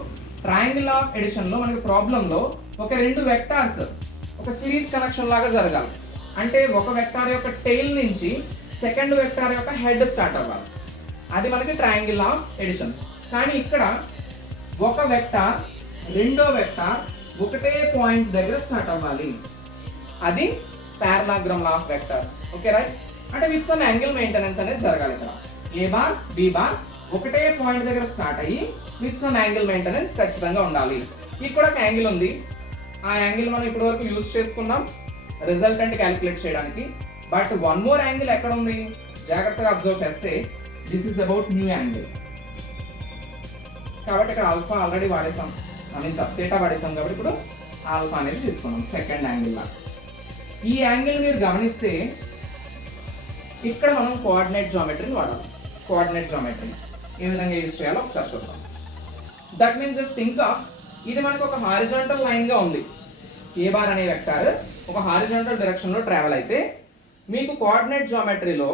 ట్రయాంగిల్ ఆఫ్ ఎడిషన్ లో మనకి ప్రాబ్లం లో ఒక రెండు వెక్టార్స్ ఒక సిరీస్ కనెక్షన్ లాగా జరగాలి. అంటే ఒక వెక్టార్ యొక్క టెయిల్ నుంచి సెకండ్ వెక్టార్ యొక్క హెడ్ స్టార్ట్ అవ్వాలి. అది మనకి ట్రయాంగిల్ ఆఫ్ ఎడిషన్. కానీ ఇక్కడ ఒక వెక్టార్ రెండో వెక్టార్ ఒకటే పాయింట్ దగ్గర స్టార్ట్ అవ్వాలి. అది parallelogram law of vectors. Okay right? అంటే విత్ సమ్ యాంగిల్ మెయింటెనెన్స్ అనేది జరగాలి. ఇక్కడ ఏ బార్ బి బార్ ఒకటే పాయింట్ దగ్గర స్టార్ట్ అయ్యి విత్ సమ్ యాంగిల్ మెయింటెనెన్స్ ఖచ్చితంగా ఉండాలి. ఇక్కడ ఒక యాంగిల్ ఉంది. ఆ యాంగిల్ మనం ఇప్పటి వరకు యూజ్ చేసుకున్నాం రిజల్టెంట్ క్యాలిక్యులేట్ చేయడానికి. బట్ వన్ మోర్ యాంగిల్ ఎక్కడ ఉంది? జాగ్రత్తగా అబ్జర్వ్ చేస్తే this is about new angle. కాబట్టి ఇక్కడ ఆల్ఫా ఆల్రెడీ వాడేసాం, సబ్ థీటా వాడేసాం. కాబట్టి ఇప్పుడు ఆల్ఫా అనేది తీసుకున్నాం సెకండ్ యాంగిల్ లా. ఈ యాంగిల్ మీరు గమనిస్తే ఇక్కడ మనం కోఆర్డినేట్ జామెట్రీని వాడాలి. కోఆర్డినేట్ జామెట్రీ ఏ విధంగా యూజ్ చేయాలో ఒకసారి చూద్దాం. That means just think of, ఇది మనకు ఒక హారిజాంటల్ లైన్ గా ఉంది. ఏ బార్ అనే వెక్టార్ ఒక హారిజాంటల్ డైరెక్షన్ లో ట్రావెల్ అయితే మీకు కోఆర్డినేట్ జామెట్రీలో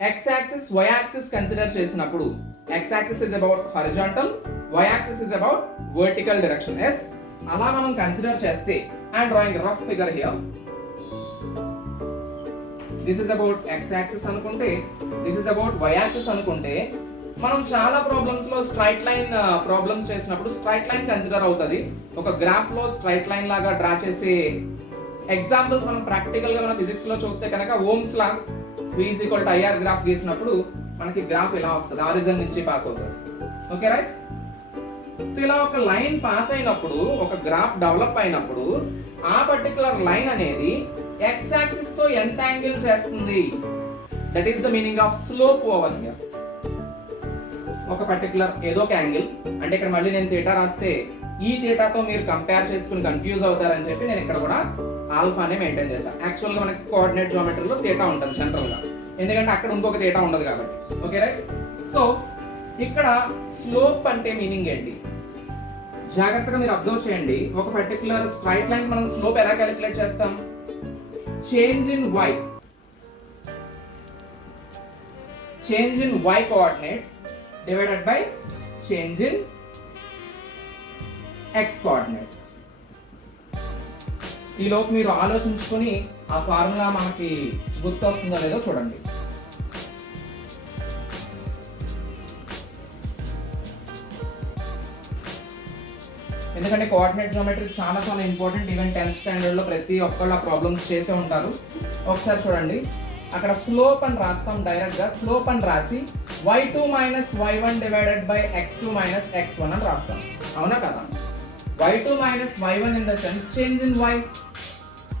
x axis y axis consider చేసినప్పుడు x axis is about horizontal, y axis is about vertical direction. Yes, అలా మనం కన్సిడర్ చేస్తే I'm drawing rough figure here. This is about x axis అనుకుంటే, this is about y axis అనుకుంటే, మనం చాలా ప్రాబ్లమ్స్ లో straight line problems చేసినప్పుడు straight line consider అవుతుంది. ఒక గ్రాఫ్ లో స్ట్రైట్ లైన్ లాగా డ్రా చేసే ఎగ్జాంపుల్స్ మనం ప్రాక్టికల్ గా మన ఫిజిక్స్ లో చూస్తే కనుక Ohm's law V is equal to IR graph గీసినప్పుడు మనకి గ్రాఫ్ ఇలా వస్తుంది, ఆరిజిన్ నుంచి పాస్ అవుతుంది. Okay right? సో ఇలా ఒక లైన్ పాస్ అయినప్పుడు, ఒక గ్రాఫ్ డెవలప్ అయినప్పుడు ఆ పర్టికులర్ లైన్ అనేది x యాక్సిస్ తో ఎంత యాంగిల్ చేస్తుంది, that is the meaning of slope over here. ఒక పర్టికులర్ ఏదో ఒక యాంగిల్, అంటే ఇక్కడ మళ్ళీ నేను థీటా రాస్తే ఈ థీటాతో మీరు కంపేర్ చేసుకుని కన్ఫ్యూజ్ అవుతారని చెప్పి నేను ఇక్కడ కూడా ఆల్ఫానే మెయింటైన్ చేస్తాను. యాక్చువల్ గా మనకి కోఆర్డినేట్ జామెట్రీలో థీటా ఉంటుంది సెంట్రల్ గా, ఎందుకంటే అక్కడ ఇంకొక థీటా ఉండదు కాబట్టి. Okay right? సో ఇక్కడ స్లోప్ అంటే మీనింగ్ ఏంటి జాగ్రత్తగా మీరు అబ్జర్వ్ చేయండి. ఒక పర్టికులర్ స్ట్రైట్ లైన్ మనం స్లోప్ ఎలా క్యాలిక్యులేట్ చేస్తాం? Change in y coordinates divided by change in x coordinates. ఈలోపు మీరు ఆలోచించుకొని ఆ ఫార్ములా మనకి గుర్తొస్తుందో లేదో చూడండి. ఎందుకంటే కోఆర్డినేట్ జియోమెట్రీ చాలా చాలా ఇంపార్టెంట్. ఈవెన్ 10th స్టాండర్డ్లో ప్రతి ఒక్కళ్ళు ఆ ప్రాబ్లమ్స్ చేసే ఉంటారు. ఒకసారి చూడండి, అక్కడ స్లోప్ అని రాస్తాం డైరెక్ట్గా. స్లోప్ అని రాసి y2 minus y1 divided by x2 minus x1 అని రాస్తాం. అవునా కదా? y2 minus y1 in the sense change in y.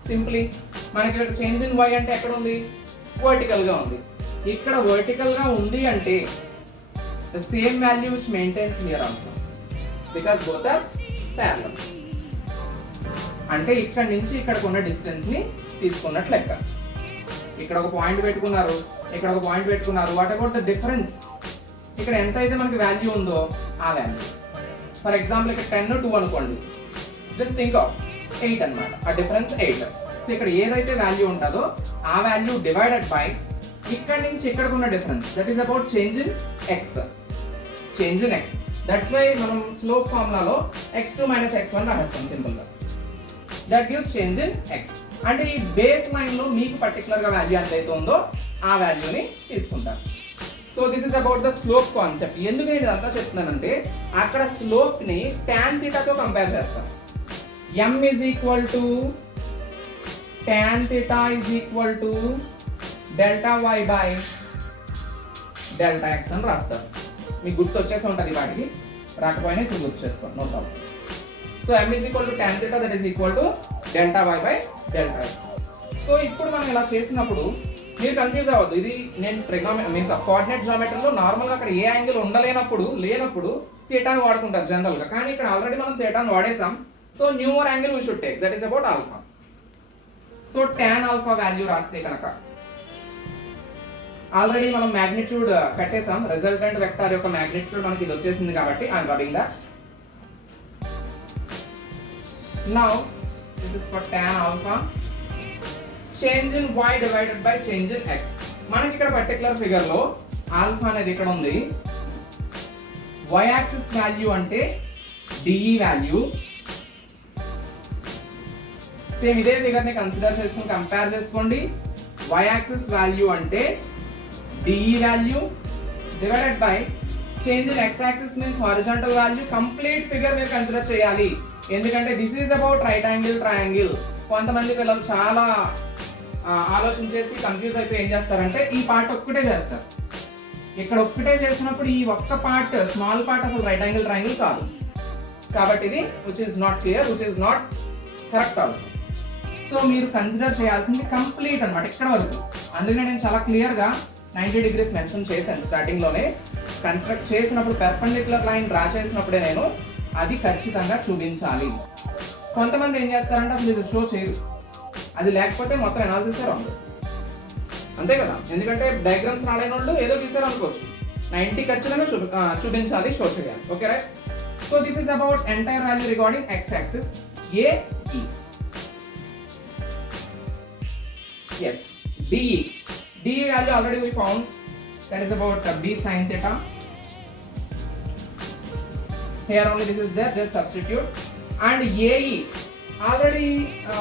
Simply మనకి ఇక్కడ చేంజ్ ఇన్ y అంటే ఎక్కడ ఉంది? వర్టికల్గా ఉంది. ఇక్కడ వర్టికల్గా ఉంది అంటే the same value which maintains here also because both are parallel. అంటే ఇక్కడ నుంచి ఇక్కడికి ఉన్న డిస్టెన్స్ ని తీసుకున్నట్లు లెక్క. ఇక్కడ ఒక పాయింట్ పెట్టుకున్నారు, ఇక్కడ ఒక పాయింట్ పెట్టుకున్నారు. What about the difference? ఇక్కడ ఎంత అయితే మనకి వాల్యూ ఉందో ఆ వాల్యూ. ఫర్ ఎగ్జాంపుల్ ఇక్కడ 10 2 అనుకోండి, జస్ట్ థింక్ ఆఫ్ 8 అన్నమాట. ఆ డిఫరెన్స్ 8. సో ఇక్కడ ఏదైతే వాల్యూ ఉంటుందో ఆ వాల్యూ డివైడెడ్ బై ఇక్కడ నుంచి ఇక్కడికి ఉన్న difference, that is about change in x. Change in x. That's why మనం స్లోప్ ఫార్ములాలో x2 మైనస్ x1 రాస్తాం సింపుల్గా. That gives change in x. అంటే ఈ బేస్ లైన్లో మీకు పర్టికులర్గా వాల్యూ ఎంత అయితే ఉందో ఆ వాల్యూని తీసుకుంటారు. So this is about the slope concept. ఎందుకు నేను ఇదంతా చెప్తున్నానంటే అక్కడ స్లోప్ని tan థీటాతో కంపేర్ చేస్తాం. m is equal to tan theta is equal to delta y by delta X అని రాస్తారు. మీకు గుర్తు వచ్చేసి ఉంటుంది, వాటికి రాకపోయినా ఇప్పుడు గుర్తు చేసుకోండి, no problem. So m is equal to tan theta that is equal to delta y by delta x. So ఇప్పుడు మనం ఇలా చేసినప్పుడు మీరు కన్ఫ్యూజ్ అవ్వద్దు. ఇది నేను మీన్స్ కోఆర్డినేట్ జియోమెట్రీలో నార్మల్గా అక్కడ ఏ యాంగిల్ లేనప్పుడు థీటాను వాడుకుంటారు జనరల్గా. కానీ ఇక్కడ ఆల్రెడీ మనం థీటాను వాడేసాం. So newer angle we should take, that is about alpha. So tan alpha value రాస్తే కనుక ఆల్రెడీ మనం మ్యాగ్నిట్యూడ్ కట్టేసాం. రిజల్టెంట్ వెక్టార్ యొక్క మ్యాగ్నిట్యూడ్ మనకి ఇది వచ్చేసింది కాబట్టి I'm rubbing that. Now this is for tan alpha. Change in y divided by change in x. మనకి ఇక్కడ పర్టికులర్ ఫిగర్ లో ఆల్ఫా అనేది ఇక్కడ ఉంది. y యాక్సిస్ వాల్యూ అంటే de వాల్యూ. సేమ్ ఇదే ఫిగర్ ని కన్సిడర్ చేసుకుని కంపేర్ చేసుకోండి. y యాక్సిస్ వాల్యూ అంటే de value divided by change in x axis means horizontal value. Complete figure మీరు కన్సిడర్ చేయాలి. ఎందుకంటే this is about right angle triangle. కొంతమంది పిల్లలు చాలా ఆలోచన చేసి కన్ఫ్యూజ్ అయిపోయి ఏం చేస్తారంటే ఈ పార్ట్ ఒక్కటే చేస్తారు. ఇక్కడ ఒక్కటే చేసినప్పుడు ఈ ఒక్క పార్ట్ స్మాల్ పార్ట్ అసలు రైట్ యాంగిల్ ట్రయాంగిల్ కాదు. కాబట్టి ఇది which is not clear, which is not correct also. So మీరు కన్సిడర్ చేయాల్సింది కంప్లీట్ అన్నమాట ఇక్కడ వరకు. అందుకనే నేను చాలా క్లియర్గా 90 degrees మెన్షన్ చేశాను స్టార్టింగ్లోనే. కన్స్ట్రక్ట్ చేసినప్పుడు పెర్పెండిక్యులర్ లైన్ డ్రా చేసినప్పుడే నేను అది ఖచ్చితంగా చూపించాలి. కొంతమంది ఏం చేస్తారంటే అసలు ఇది షో చేయరు, అది లేకపోతే మొత్తం ఎనాలిసిస్ రాంగ్. అంతే కదా? ఎందుకంటే డయాగ్రామ్స్ రాలేని వాళ్ళు ఏదో గీసారు అనుకోవచ్చు. 90 ఖచ్చితంగా చూపించాలి, షో చేయాలి. Okay right? So this is about entire value regarding x axis A E. Yes, DE. DE value already we found, that is about B sin theta. Here only this is there, just substitute. And AE, already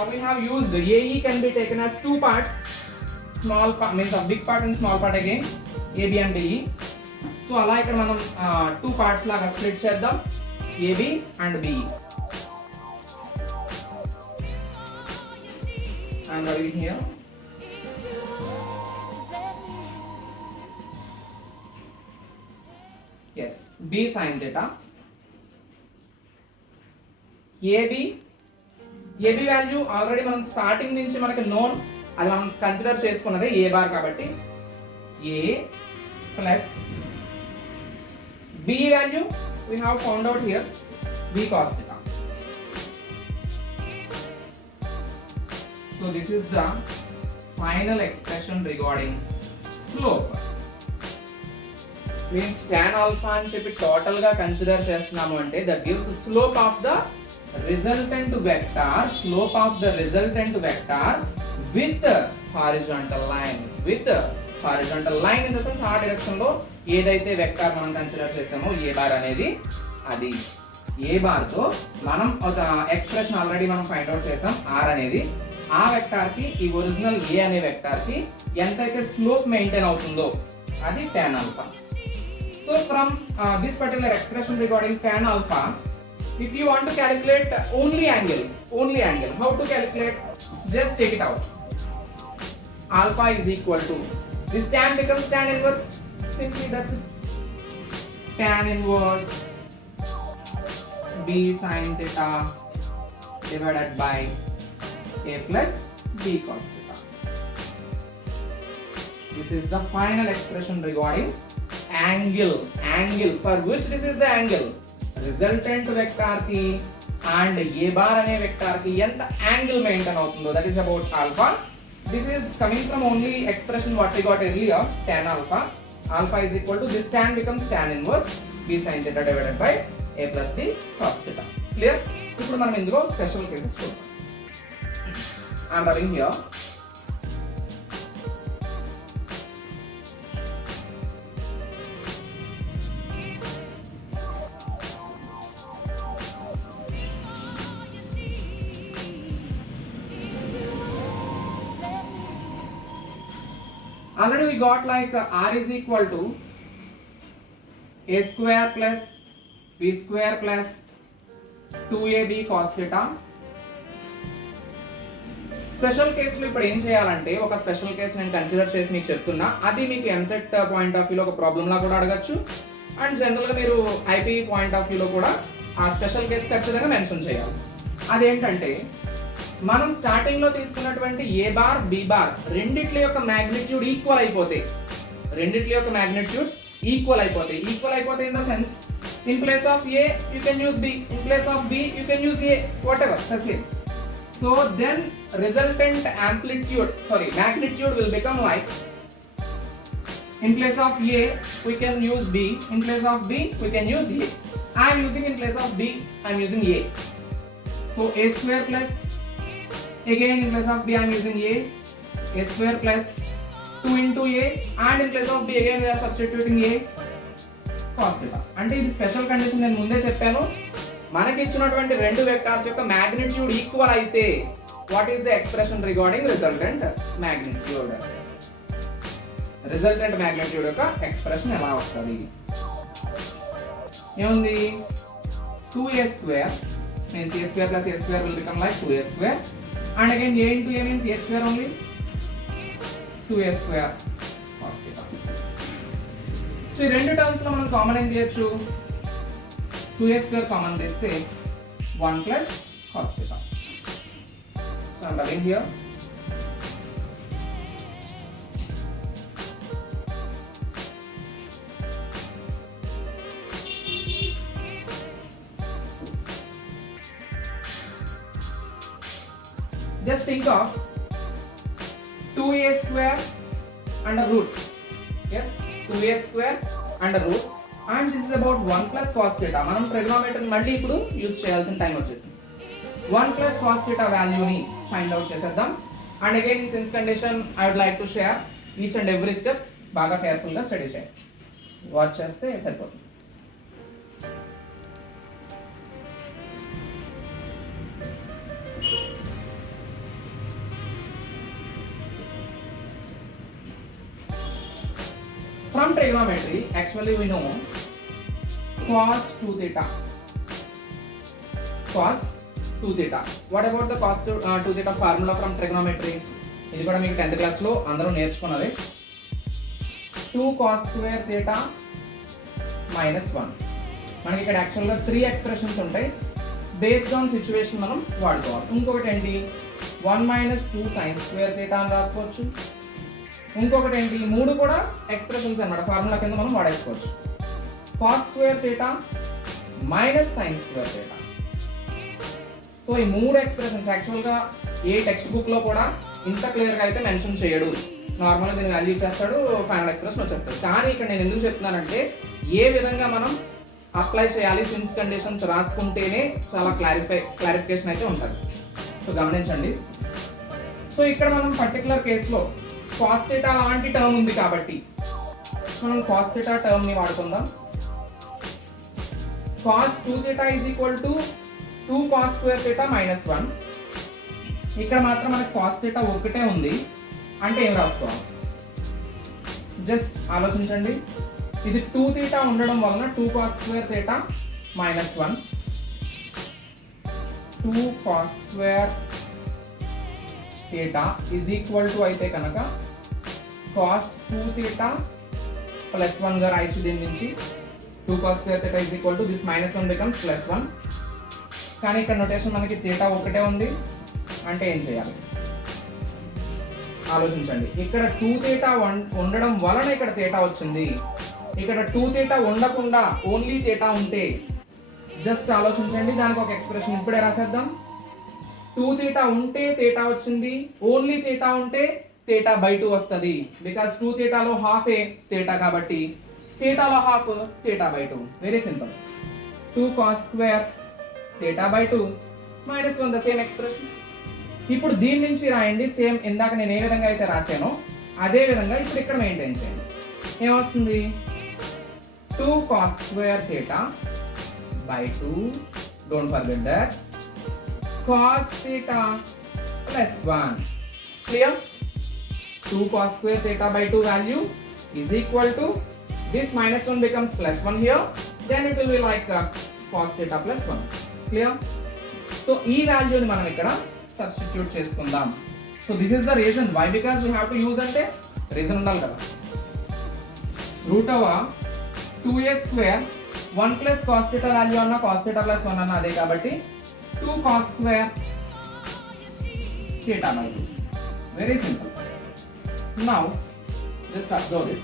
we have used. AE can be taken as two parts, small part means a big part and small part again, AB and DE. So alike ఇక్కడ మనం two parts లాగా split చేద్దాం, AB and BE. I am writing here. Yes, B sin theta. AB value already మనం స్టార్టింగ్ నుంచి మనకి నోన్, అది మనం కన్సిడర్ చేసుకున్నదే ఏ బార్ కాబట్టి A plus B value we have found out here B cos theta. So this is the final expression regarding slope. Means tan alpha అని చెప్పి టోటల్ గా కన్సిడర్ చేస్తున్నాము అంటే that gives slope of the resultant vector, slope of the resultant vector with horizontal line, with horizontal line in the sense ఆ డైరెక్షన్ లో ఏదైతే వెక్టార్ మనం కన్సిడర్ చేసామో ఏ బార్ అనేది అది. ఏ బార్తో మనం ఒక ఎక్స్ప్రెషన్ ఆల్రెడీ మనం ఫైండ్ అవుట్ చేసాం ఆర్ అనేది, ఆ వెక్టార్కి ఈ ఒరిజినల్ ఏ అనే వెక్టార్కి ఎంతైతే స్లోప్ మెయింటైన్ అవుతుందో అది tan alpha. So from this particular expression regarding tan alpha, if you want to calculate only angle, how to calculate? Just take it out. Alpha is equal to, this tan becomes tan inverse, simply that's it. Tan inverse b sin theta divided by a plus b cos theta. This is the final expression regarding angle for which this is the angle. Resultant vector ki and a bar ane vector ki enta angle maintain avutundo, that is about alpha. This is coming from only expression what we got earlier, tan alpha. Alpha is equal to, this tan becomes tan inverse b sin theta divided by a plus b cos theta. Clear? ఇప్పుడు మనం ఇందులో special cases చూద్దాం. I am writing here. Already we got like r is equal to a square plus b square plus 2ab cos theta. Special కేసులో ఇప్పుడు ఏం చేయాలంటే, ఒక special case నేను కన్సిడర్ చేసి మీకు చెప్తున్నా, అది మీకు ఎంసెట్ పాయింట్ ఆఫ్ వ్యూలో ఒక ప్రాబ్లంలా కూడా అడగచ్చు, అండ్ జనరల్గా మీరు ఐపీ పాయింట్ ఆఫ్ వ్యూలో కూడా ఆ స్పెషల్ కేసు ఖచ్చితంగా మెన్షన్ చేయాలి. అదేంటంటే, మనం స్టార్టింగ్ లో తీసుకున్నటువంటి ఏ బార్ బి బార్ రెండిట్ల యొక్క మ్యాగ్నిట్యూడ్ ఈక్వల్ అయిపోతాయి. ఈక్వల్ అయిపోతే in the sense, in place of A you can use B, in place of B you can use A, whatever firstly. So then resultant magnitude will become like, in place of a we can use b, in place of b we can use a. I am using in place of b, I am using a. So a square plus, again in place of b I am using a square plus 2 into a, and in place of b again we are substituting a cos theta. అంటే ఇది special condition, నేను ముందే చెప్పాను. మనకి ఇచ్చినటువంటి రెండు వెక్టార్స్ యొక్క magnitude equal అయితే what is the expression regarding resultant magnitude. Resultant magnitude యొక్క ఎక్స్ప్రెషన్ ఎలా వస్తుంది? ఏముంది? 2a square means a square plus a square will become like 2a square, and again a into a means a square only, 2a square cos theta. So ఈ రెండు టర్మ్స్ లో మనం కామన్ ఏం చేయొచ్చు? 2a square కామన్ తీస్తే 1 plus cos theta. So I'm writing here. Just think of 2a square under root. Yes, 2a square under root, and this is about 1 plus cos theta. మనం ట్రిగ్నోమెట్రీ మళ్ళీ ఇప్పుడు యూజ్ చేయాల్సిన టైం వచ్చేసింది. 1 plus cos theta వాల్యూని find out చేసేద్దాం. And again in since condition I would like to share each and every step బాగా కేర్ఫుల్గా స్టడీ చేయండి. వాచ్ చేస్తే సరిపోతుంది. From trigonometry, actually we know cos 2 theta. Cos 2 theta. What about the cos 2 theta formula from trigonometry? ఇది కూడా మీకు 10th class లో అందరూ నేర్చుకున్నది. 2 cos square theta minus 1. మనకి ఇక్కడ యాక్చువల్గా 3 ఎక్స్ప్రెషన్స్ ఉంటాయి. బేస్డ్ ఆన్ సిచ్యువేషన్ మనం వాడుకోవాలి. ఇంకొకటి ఏంటి? 1 minus 2 sin square theta అని రాసుకోవచ్చు. ఇంకొకటి ఏంటి? మూడు కూడా ఎక్స్ప్రెషన్స్ అన్నమాట, ఫార్ములా కింద మనం వాడేసుకోవచ్చు. cos square theta minus sin square theta. So ఈ మూడు ఎక్స్ప్రెషన్స్ యాక్చువల్గా ఏ టెక్స్ట్ బుక్ లో కూడా ఇంత క్లియర్గా అయితే మెన్షన్ చేయడు. నార్మల్గా దీన్ని వాల్యూ ఇచ్చేస్తాడు, ఫైనల్ ఎక్స్ప్రెషన్ వచ్చేస్తాడు. కానీ ఇక్కడ నేను ఎందుకు చెప్తున్నానంటే, ఏ విధంగా మనం అప్లై చేయాలి, సిన్స్ కండిషన్స్ రాసుకుంటేనే చాలా క్లారిఫికేషన్ అయితే ఉంటుంది. సో గమనించండి. సో ఇక్కడ మనం పర్టికులర్ కేసులో cos theta లాంటి టర్మ్ ఉంది కాబట్టి మనం cos theta టర్మ్ ని వాడుకుందాం. cos 2 theta is equal to 2 cos square theta minus 1. ఇక్కడ మాత్రం మనకి cos theta ఒకటే ఉంది అంటే ఏం రాసుకోవాలి? జస్ట్ ఆలోచించండి. ఇది 2 theta ఉండడం వలన 2 cos square theta minus 1, 2 cos square theta is equal to అయితే కనుక cos 2 theta plus 1 గా రాయొచ్చు. దీని నుంచి 2 cos square theta is equal to this minus 1 becomes plus 1. కానీ ఇక్కడ నోటేషన్ మనకి theta ఒకటే ఉంది అంటే ఏం చేయాలి? ఆలోచించండి. ఇక్కడ 2 theta ఉండడం వలన ఇక్కడ theta వచ్చింది. ఇక్కడ 2 theta ఉండకుండా ఓన్లీ theta ఉంటే జస్ట్ ఆలోచించండి. దానికి ఒక ఎక్స్ప్రెషన్ ఇప్పుడే రాసేద్దాం. 2 theta ఉంటే theta వచ్చింది, ఓన్లీ theta ఉంటే theta by 2 వస్తుంది. బికాస్ 2 theta లో హాఫ్ ఏ theta కాబట్టి theta లో half theta by 2. Very simple. 2 cos square theta by 2 minus 1 ద సేమ్ ఎక్స్ప్రెషన్. ఇప్పుడు దీని నుంచి రాయండి. సేమ్ ఇందాక నేను ఏ విధంగా అయితే రాశానో అదే విధంగా ఇప్పుడు ఇక్కడ మెయింటైన్ చేయండి. ఏమొస్తుంది? 2 cos square theta by 2, don't forget that, cos theta plus 1. Clear? 2 cos square theta by 2 value is equal to this minus 1 becomes plus 1 here, then it will be like cos theta plus 1. Clear? So ఈ value ని మనం ఇక్కడ substitute చేసుకుందాం. So this is the reason why, because we have to use అంటే reason ఉండాలి కదా. Root over 2a square 1 plus cos theta value అన్న cos theta plus 1 అన్న అదే కాబట్టి 2 cos square theta by 2. Very simple. Now just observe this.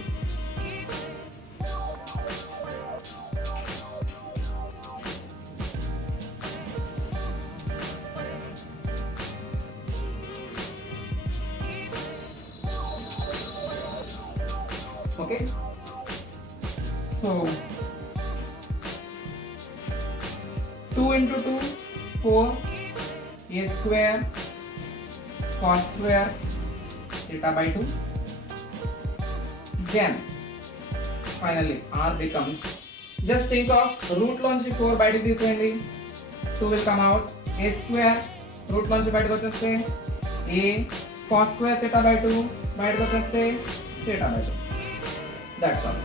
Okay, so 2 into 2 4 a square cos square theta by 2. Then finally r becomes, just think of root లోంచి 4 బయటకు తీసేయండి, 2 will come out. a square root లోంచి బయటకు వచ్చేస్తే a cos square theta by 2 బయటకు వచ్చేస్తే theta by 2. That's all.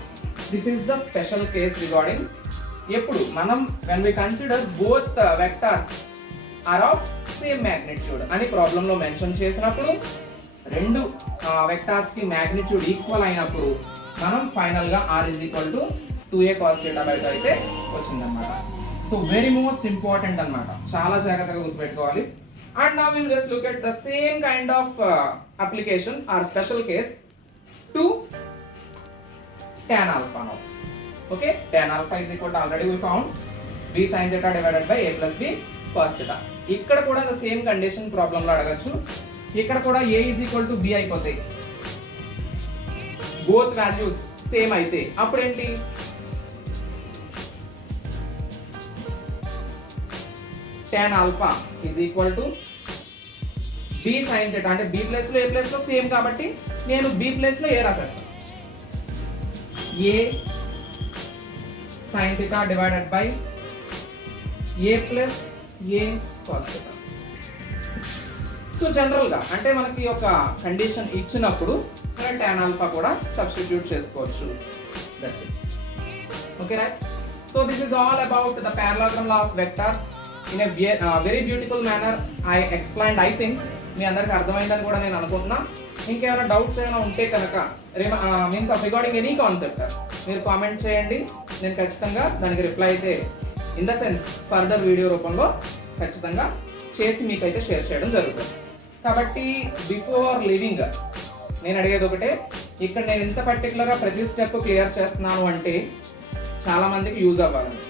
This is the special case regarding ఎప్పుడు మనం when we consider both vectors are of same magnitude అని ప్రాబ్లంలో మెన్షన్ చేసినప్పుడు రెండు వెక్టార్స్ కి మాగ్నిట్యూడ్ ఈక్వల్ అయినప్పుడు మనం ఫైనల్ గా r is equal to 2a cos theta by 2 అయితే వచ్చిందన్నమాట. సో వెరీ మోస్ట్ ఇంపార్టెంట్ అన్నమాట, చాలా జాగ్రత్తగా గుర్తుపెట్టుకోవాలి. And now will just look at the same kind of application or special case to tan alpha now. Okay, tan alpha is equal to, already we found, b sin theta divided by a plus b cos theta. ఇక్కడ కూడా the same condition problem లో అడగచ్చు. ఇక్కడ కూడా a is equal to b అయిపోతాయి, both values same అయితే అప్పుడు ఏంటి? tan alpha is equal to b sin theta, అంటే b ప్లేస్ లో a ప్లేస్ లో సేమ్ కాబట్టి నేను b ప్లేస్ లో a రాసేస్తాను. a sin theta divided by a plus a cos theta. So general గా అంటే మనకి ఒక కండిషన్ ఇచ్చినప్పుడు మనం tan alpha కూడా సబ్స్టిట్యూట్ చేసుకోవచ్చు. That's it. Okay right. So this is all about the parallelogram law of vectors in a very beautiful manner I explained. I think మీ అందరికి అర్థమైందని కూడా నేను అనుకుంటున్నా. ఇంకేమైనా డౌట్స్ ఏమైనా ఉంటే కనుక means of regarding any concept మీరు కామెంట్ చేయండి, నేను ఖచ్చితంగా దానికి రిప్లై అయితే in the sense further video రూపంలో ఖచ్చితంగా చేసి మీకైతే షేర్ చేయడం జరుగుతుంది. కాబట్టి బిఫోర్ లివింగ్ నేను అడిగేది ఒకటే, ఇక్కడ నేను ఇంత పర్టికులర్గా ప్రతి స్టెప్ క్లియర్ చేస్తున్నాను అంటే చాలా మందికి యూజ్ అవ్వాలని.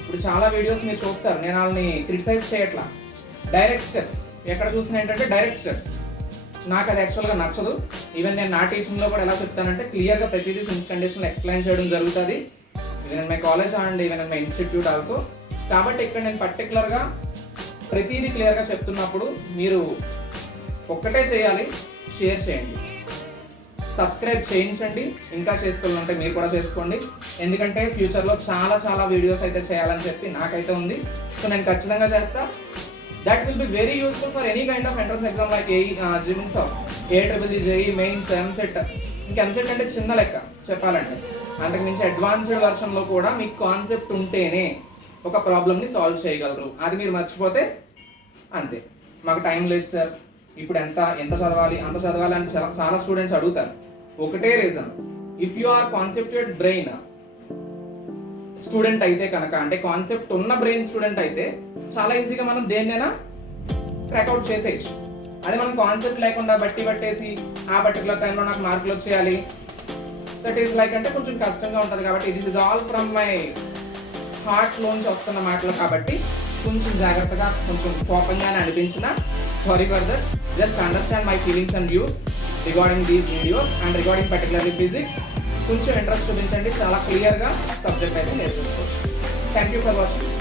ఇప్పుడు చాలా వీడియోస్ మీరు చూస్తారు, నేను వాళ్ళని క్రిటిసైజ్ చేయట్లా, డైరెక్ట్ స్టెప్స్ ఎక్కడ చూసినా ఏంటంటే డైరెక్ట్ స్టెప్స్. నాకు అది యాక్చువల్గా నచ్చదు. ఈవెన్ నేను నా టీచింగ్లో కూడా ఎలా చెప్తానంటే క్లియర్గా ప్రతిదీ సిన్స్ కండిషన్లో ఎక్స్ప్లెయిన్ చేయడం జరుగుతుంది, even in my college and even in my institute also. కాబట్టి ఇక్కడ నేను పర్టికులర్గా ప్రతిదీ క్లియర్గా చెప్తున్నప్పుడు మీరు ఒక్కటే చేయాలి, షేర్ చేయండి. సబ్స్క్రైబ్ చేయించండి, ఇంకా చేసుకోవాలంటే మీరు కూడా చేసుకోండి. ఎందుకంటే ఫ్యూచర్లో చాలా వీడియోస్ అయితే చేయాలని చెప్పి నాకైతే ఉంది. సో నేను ఖచ్చితంగా చేస్తా. That will be very useful for any kind of entrance exam like జిమిన్స్ of AEEE, JEE Mains, EAMCET. ఇంకా ఎంసెట్ అంటే చిన్న లెక్క చెప్పాలంటే, అంతకుమించి అడ్వాన్స్డ్ వర్షన్లో కూడా మీకు కాన్సెప్ట్ ఉంటేనే ఒక ప్రాబ్లమ్ని సాల్వ్ చేయగలరు. అది మీరు మర్చిపోతే అంతే. మాకు టైం లేదు సార్, ఇప్పుడు ఎంత చదవాలి అంత చదవాలి అని చాలా స్టూడెంట్స్ అడుగుతారు. ఒకటే reason, if you are concepted brain student అయితే కనుక, అంటే కాన్సెప్ట్ ఉన్న బ్రెయిన్ స్టూడెంట్ అయితే చాలా ఈజీగా మనం దేన్నైనా ట్రాక్అవుట్ చేసేయచ్చు. అదే మనం కాన్సెప్ట్ లేకుండా పట్టేసి ఆ పర్టికులర్ టైంలో నాకు మార్కులు వచ్చేయాలి, దట్ ఈస్ లైక్ అంటే కొంచెం కష్టంగా ఉంటుంది. కాబట్టి this is all from my heart లోంచి వస్తున్న మాటలు కాబట్టి కొంచెం జాగ్రత్తగా, కొంచెం కోపంగానే అనిపించిన, sorry for that. Just understand my feelings and views regarding these videos and regarding particularly physics. కొంచెం ఇంట్రెస్ట్ చూపించండి, చాలా క్లియర్గా సబ్జెక్ట్ అయితే నేర్చుకోవచ్చు. Thank you for watching.